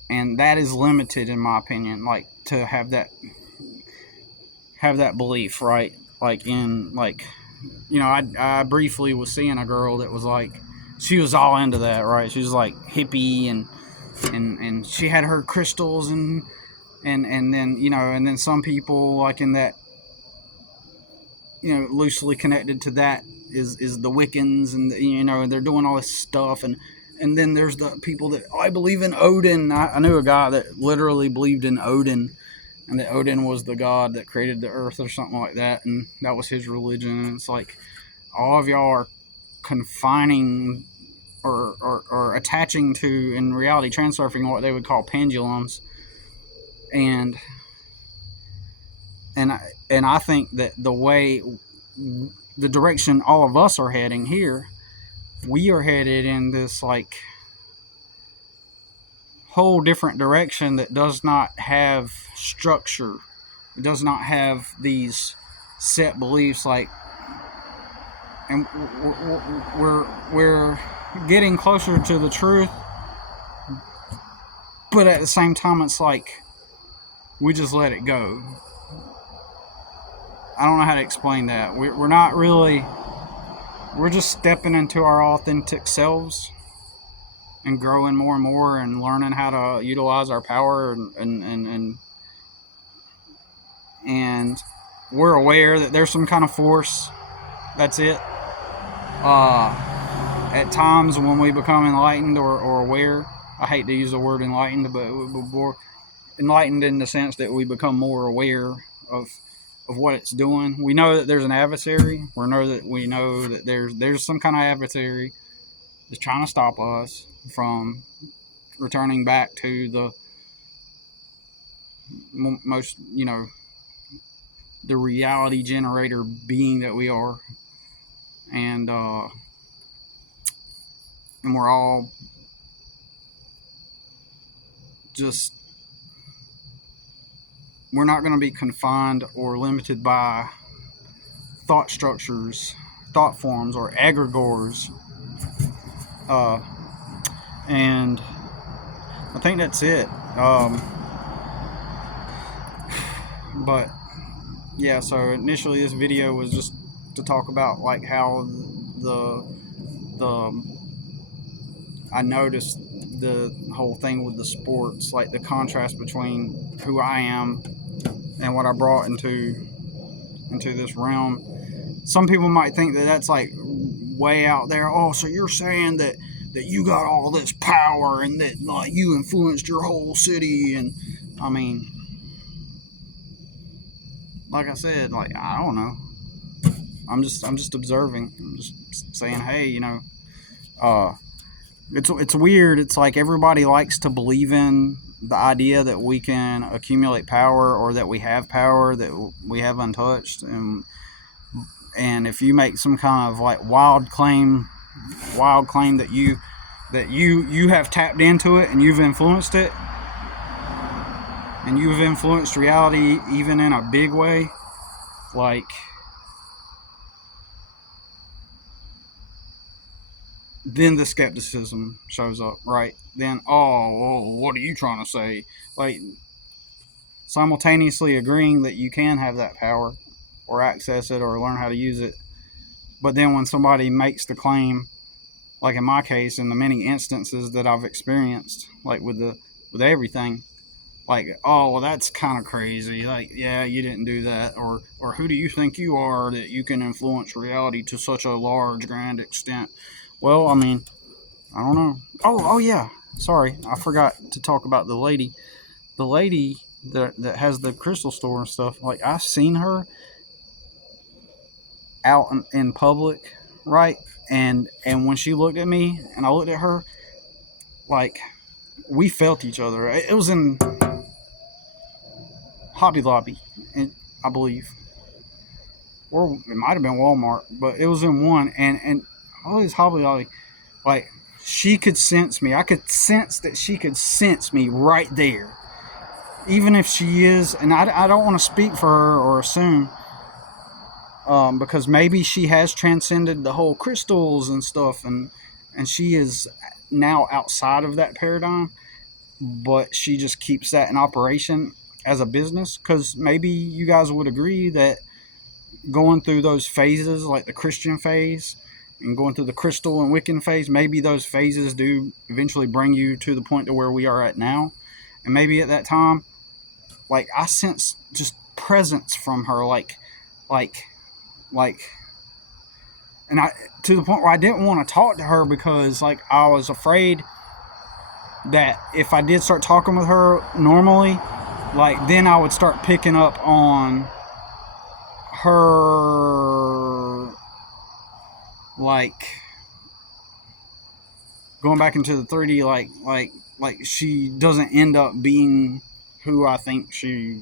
and that is limited, in my opinion, like to have that belief, right? Like I briefly was seeing a girl that was like, she was all into that, right? She was like hippie, and she had her crystals, and then and then some people like in that, loosely connected to that is the Wiccans, and and they're doing all this stuff, and then there's the people that, I believe in Odin. I knew a guy that literally believed in Odin, and that Odin was the god that created the earth or something like that, and that was his religion. And it's like all of y'all are confining or attaching to, in reality, transurfing, what they would call pendulums, and I think that the direction all of us are heading here, we are headed in this like whole different direction that does not have structure. It does not have these set beliefs. Like and we're getting closer to the truth, but at the same time, it's like we just let it go. I don't know how to explain that. We're not really. We're just stepping into our authentic selves and growing more and more and learning how to utilize our power and we're aware that there's some kind of force. That's it. At times when we become enlightened or aware, I hate to use the word enlightened, but we're enlightened in the sense that we become more aware of what it's doing. We know that there's an adversary. We know that there's some kind of adversary that's trying to stop us from returning back to the most, the reality generator being that we are, and we're all just, we're not going to be confined or limited by thought structures, thought forms, or egregores. And I think that's it. But yeah, so initially this video was just to talk about like how the I noticed the whole thing with the sports, like the contrast between who I am and what I brought into this realm. Some people might think that that's like way out there. Oh, so you're saying that you got all this power and that like you influenced your whole city? And I mean, like I said, like I don't know. I'm just observing. I'm just saying, hey, it's weird. It's like everybody likes to believe in the idea that we can accumulate power or that we have power that we have untouched, and if you make some kind of like wild claim that you have tapped into it and you've influenced it and you've influenced reality even in a big way, like then the skepticism shows up, right? Then, what are you trying to say? Like, simultaneously agreeing that you can have that power or access it or learn how to use it. But then when somebody makes the claim, like in my case, in the many instances that I've experienced, like with everything, like, oh, well, that's kind of crazy. Like, yeah, you didn't do that. Or who do you think you are that you can influence reality to such a large, grand extent? Well, I mean, I don't know. Oh yeah. Sorry, I forgot to talk about the lady. The lady that has the crystal store and stuff. Like, I've seen her out in public, right? And when she looked at me and I looked at her, like, we felt each other. It was in Hobby Lobby, I believe, or it might have been Walmart, but it was in one. And all these Hobby Lobby, like, she could sense me. I could sense that she could sense me right there, even if she is. And I don't want to speak for her or assume, because maybe she has transcended the whole crystals and stuff, and she is now outside of that paradigm, but she just keeps that in operation as a business. Because maybe you guys would agree that going through those phases, like the Christian phase and going through the crystal and Wiccan phase, maybe those phases do eventually bring you to the point to where we are at now. And maybe at that time, like, I sense just presence from her, like, and I, to the point where I didn't want to talk to her because, like, I was afraid that if I did start talking with her normally, like, then I would start picking up on her, like, going back into the 3D, like she doesn't end up being who I think she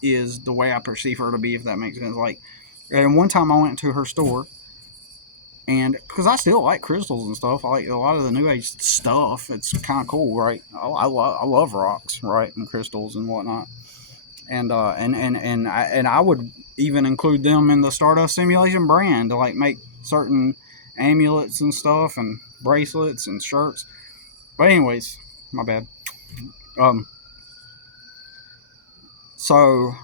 is, the way I perceive her to be, if that makes sense. Like, and one time I went to her store, and because I still like crystals and stuff, I like a lot of the new age stuff. It's kind of cool, right? I love rocks, right, and crystals and whatnot. And I would even include them in the Stardust Simulation brand to like make certain amulets and stuff and bracelets and shirts. But anyways, my bad. Um, so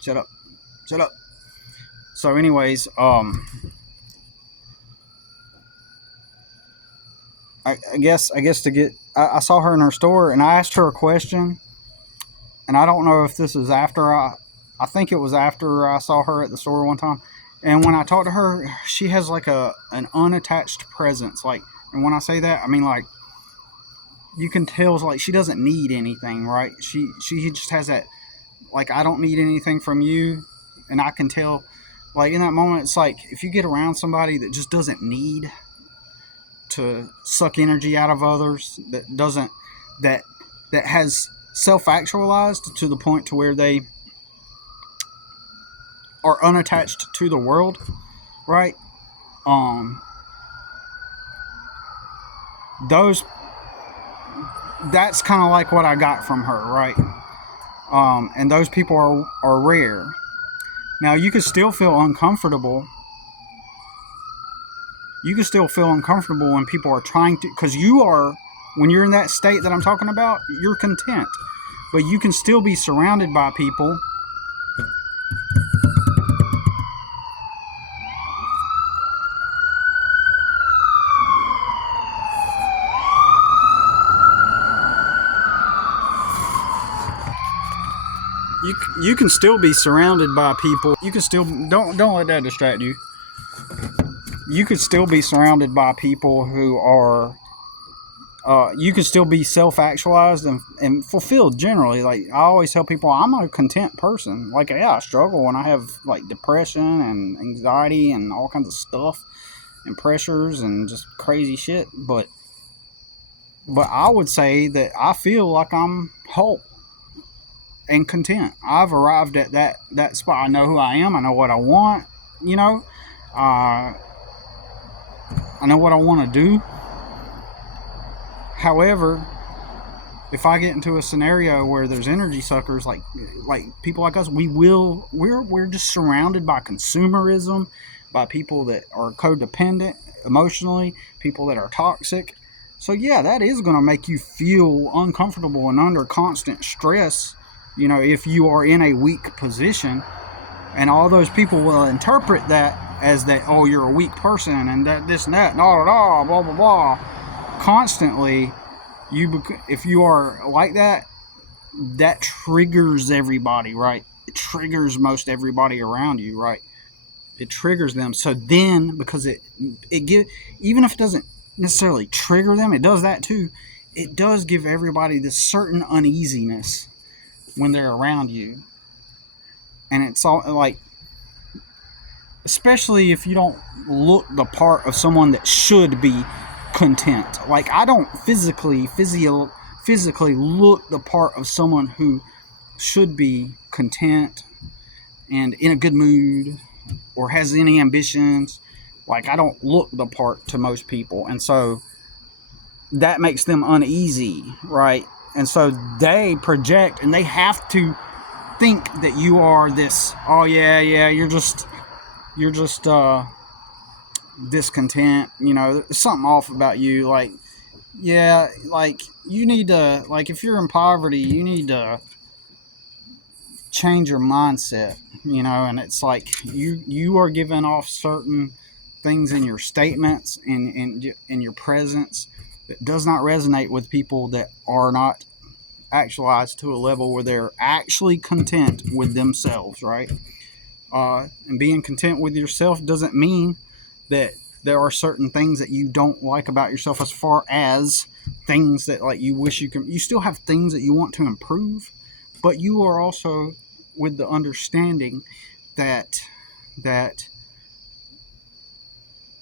shut up, shut up. So anyways, I guess to get I saw her in her store and I asked her a question, and I don't know if this is after I think it was after I saw her at the store one time. And when I talked to her, she has like an unattached presence. Like, and when I say that, I mean like you can tell like she doesn't need anything, right? She just has that like I don't need anything from you, and I can tell like in that moment it's like if you get around somebody that just doesn't need to suck energy out of others, that doesn't that that has self-actualized to the point to where they are unattached to the world, right? Um, those that's kind of like what I got from her, right? And those people are rare. Now you can still feel uncomfortable. You can still feel uncomfortable when people are trying to, because you are, when you're in that state that I'm talking about, you're content. But you can still be surrounded by people you can still be surrounded by people. You can still don't let that distract you. You could still be surrounded by people who are you can still be self-actualized and fulfilled generally. Like I always tell people I'm a content person. Like yeah, I struggle when I have like depression and anxiety and all kinds of stuff and pressures and just crazy shit, but I would say that I feel like I'm whole and content. I've arrived at that spot. I know who I am. I know what I want. You know, uh, I know what I want to do. However, if I get into a scenario where there's energy suckers like people like us, we're just surrounded by consumerism, by people that are codependent emotionally, people that are toxic. So yeah, that is going to make you feel uncomfortable and under constant stress. You know, if you are in a weak position, and all those people will interpret that as that, oh, you're a weak person and that this and that, blah blah blah blah blah. Constantly, if you are like that, that triggers everybody, right? It triggers most everybody around you, right? It triggers them. So then, because it give, even if it doesn't necessarily trigger them, it does that too. It does give everybody this certain uneasiness when they're around you, and it's all like, especially if you don't look the part of someone that should be content. Like I don't physically look the part of someone who should be content and in a good mood or has any ambitions. Like I don't look the part to most people, and so that makes them uneasy, right? And so they project and they have to think that you are this, oh yeah, you're just discontent, you know, there's something off about you. Like yeah, like you need to, like if you're in poverty, you need to change your mindset, you know. And it's like you are giving off certain things in your statements and in your presence that does not resonate with people that are not actualized to a level where they're actually content with themselves, right? And being content with yourself doesn't mean that there are certain things that you don't like about yourself, as far as things that like you wish you still have things that you want to improve, but you are also with the understanding that that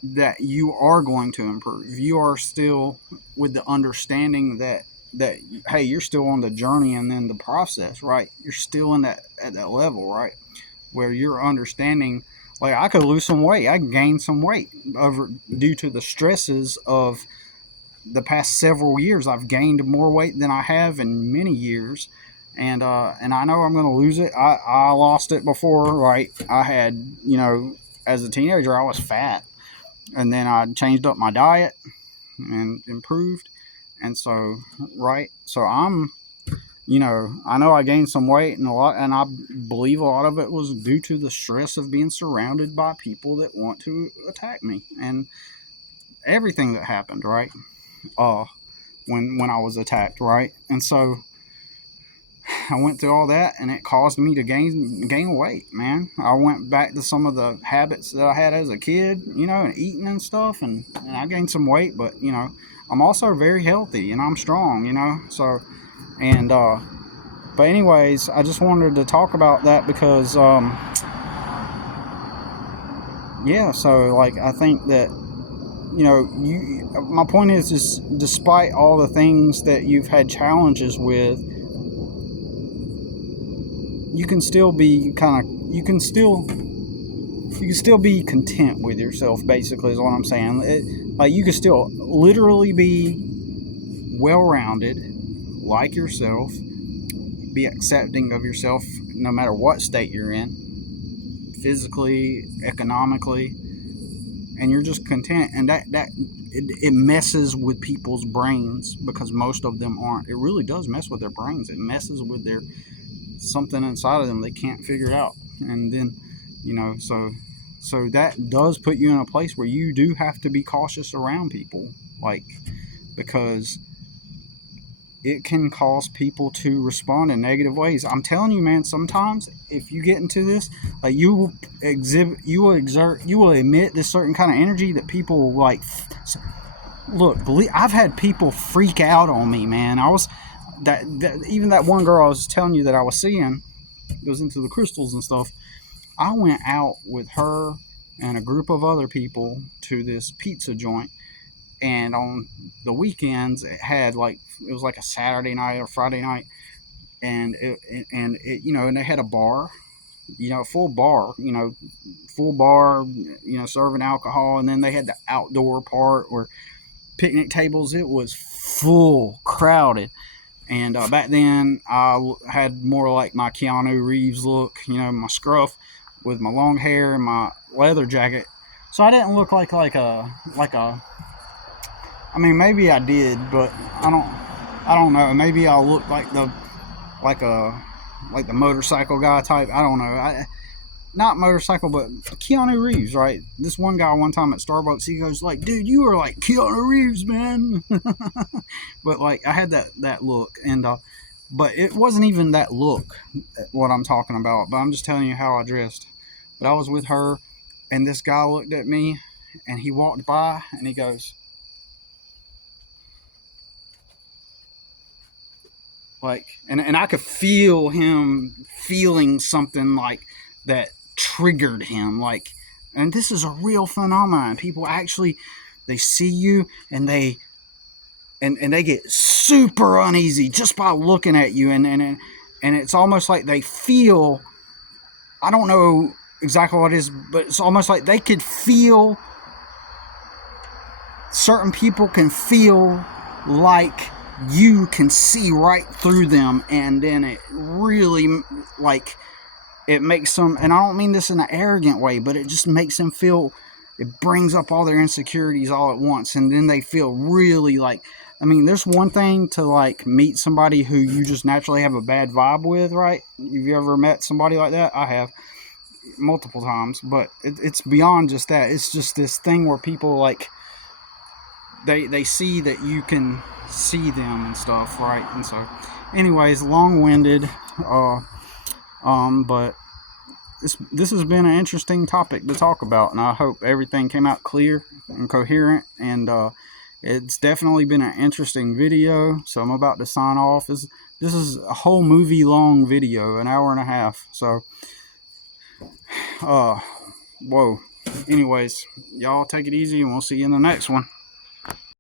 that you are going to improve. You are still with the understanding that hey, you're still on the journey and then the process, right? You're still in that at that level, right? Where you're understanding, like I could lose some weight, I gained some weight over due to the stresses of the past several years. I've gained more weight than I have in many years, and I know I'm gonna lose it. I lost it before, right? I had, as a teenager, I was fat, and then I changed up my diet and improved, and so right, so I know I gained some weight and a lot, and I believe a lot of it was due to the stress of being surrounded by people that want to attack me and everything that happened, right? Uh, when I was attacked, right? And so I went through all that, and it caused me to gain weight, man. I went back to some of the habits that I had as a kid, and eating and stuff, and I gained some weight, but I'm also very healthy and I'm strong, so and but anyways, I just wanted to talk about that because yeah, so like I think that you my point is despite all the things that you've had challenges with, you can still be you can still be content with yourself, basically is what I'm saying. Like you can still literally be well-rounded, like yourself, be accepting of yourself no matter what state you're in, physically, economically, and you're just content. And it messes with people's brains because most of them aren't. It really does mess with their brains. It messes with their something inside of them they can't figure out. And then so that does put you in a place where you do have to be cautious around people, like, because it can cause people to respond in negative ways. I'm telling you, man, sometimes if you get into this, like, you will emit this certain kind of energy that people like. Look, I've had people freak out on me, man. I was that even that one girl I was telling you that I was seeing, goes into the crystals and stuff. I went out with her and a group of other people to this pizza joint, and on the weekends it was like a Saturday night or Friday night, and and they had a bar, full bar, serving alcohol, and then they had the outdoor part or picnic tables. It was full, crowded. And back then, I had more like my Keanu Reeves look, my scruff with my long hair and my leather jacket. So I didn't look like a. I mean, maybe I did, but I don't know. Maybe I looked like a like the motorcycle guy type. I don't know. Not motorcycle, but Keanu Reeves, right? This one guy one time at Starbucks, he goes like, "Dude, you are like Keanu Reeves, man." But like, I had that look, and but it wasn't even that look what I'm talking about. But I'm just telling you how I dressed. But I was with her, and this guy looked at me, and he walked by, and he goes, like, and I could feel him feeling something like that triggered him, like, and this is a real phenomenon. People actually, they see you and they get super uneasy just by looking at you, and it's almost like they feel, I don't know exactly what it is, but it's almost like they could feel, certain people can feel like you can see right through them, and then it really, like, it makes them, and I don't mean this in an arrogant way, but it just makes them feel, it brings up all their insecurities all at once, and then they feel really like, I mean, there's one thing to like meet somebody who you just naturally have a bad vibe with, right? Have you ever met somebody like that? I have multiple times, but it's beyond just that. It's just this thing where people like, they see that you can see them and stuff, right? And so, anyways, long-winded, but this has been an interesting topic to talk about, and I hope everything came out clear and coherent, and it's definitely been an interesting video. So I'm about to sign off. This is a whole movie long video, an hour and a half. So whoa. Anyways, y'all take it easy, and we'll see you in the next one.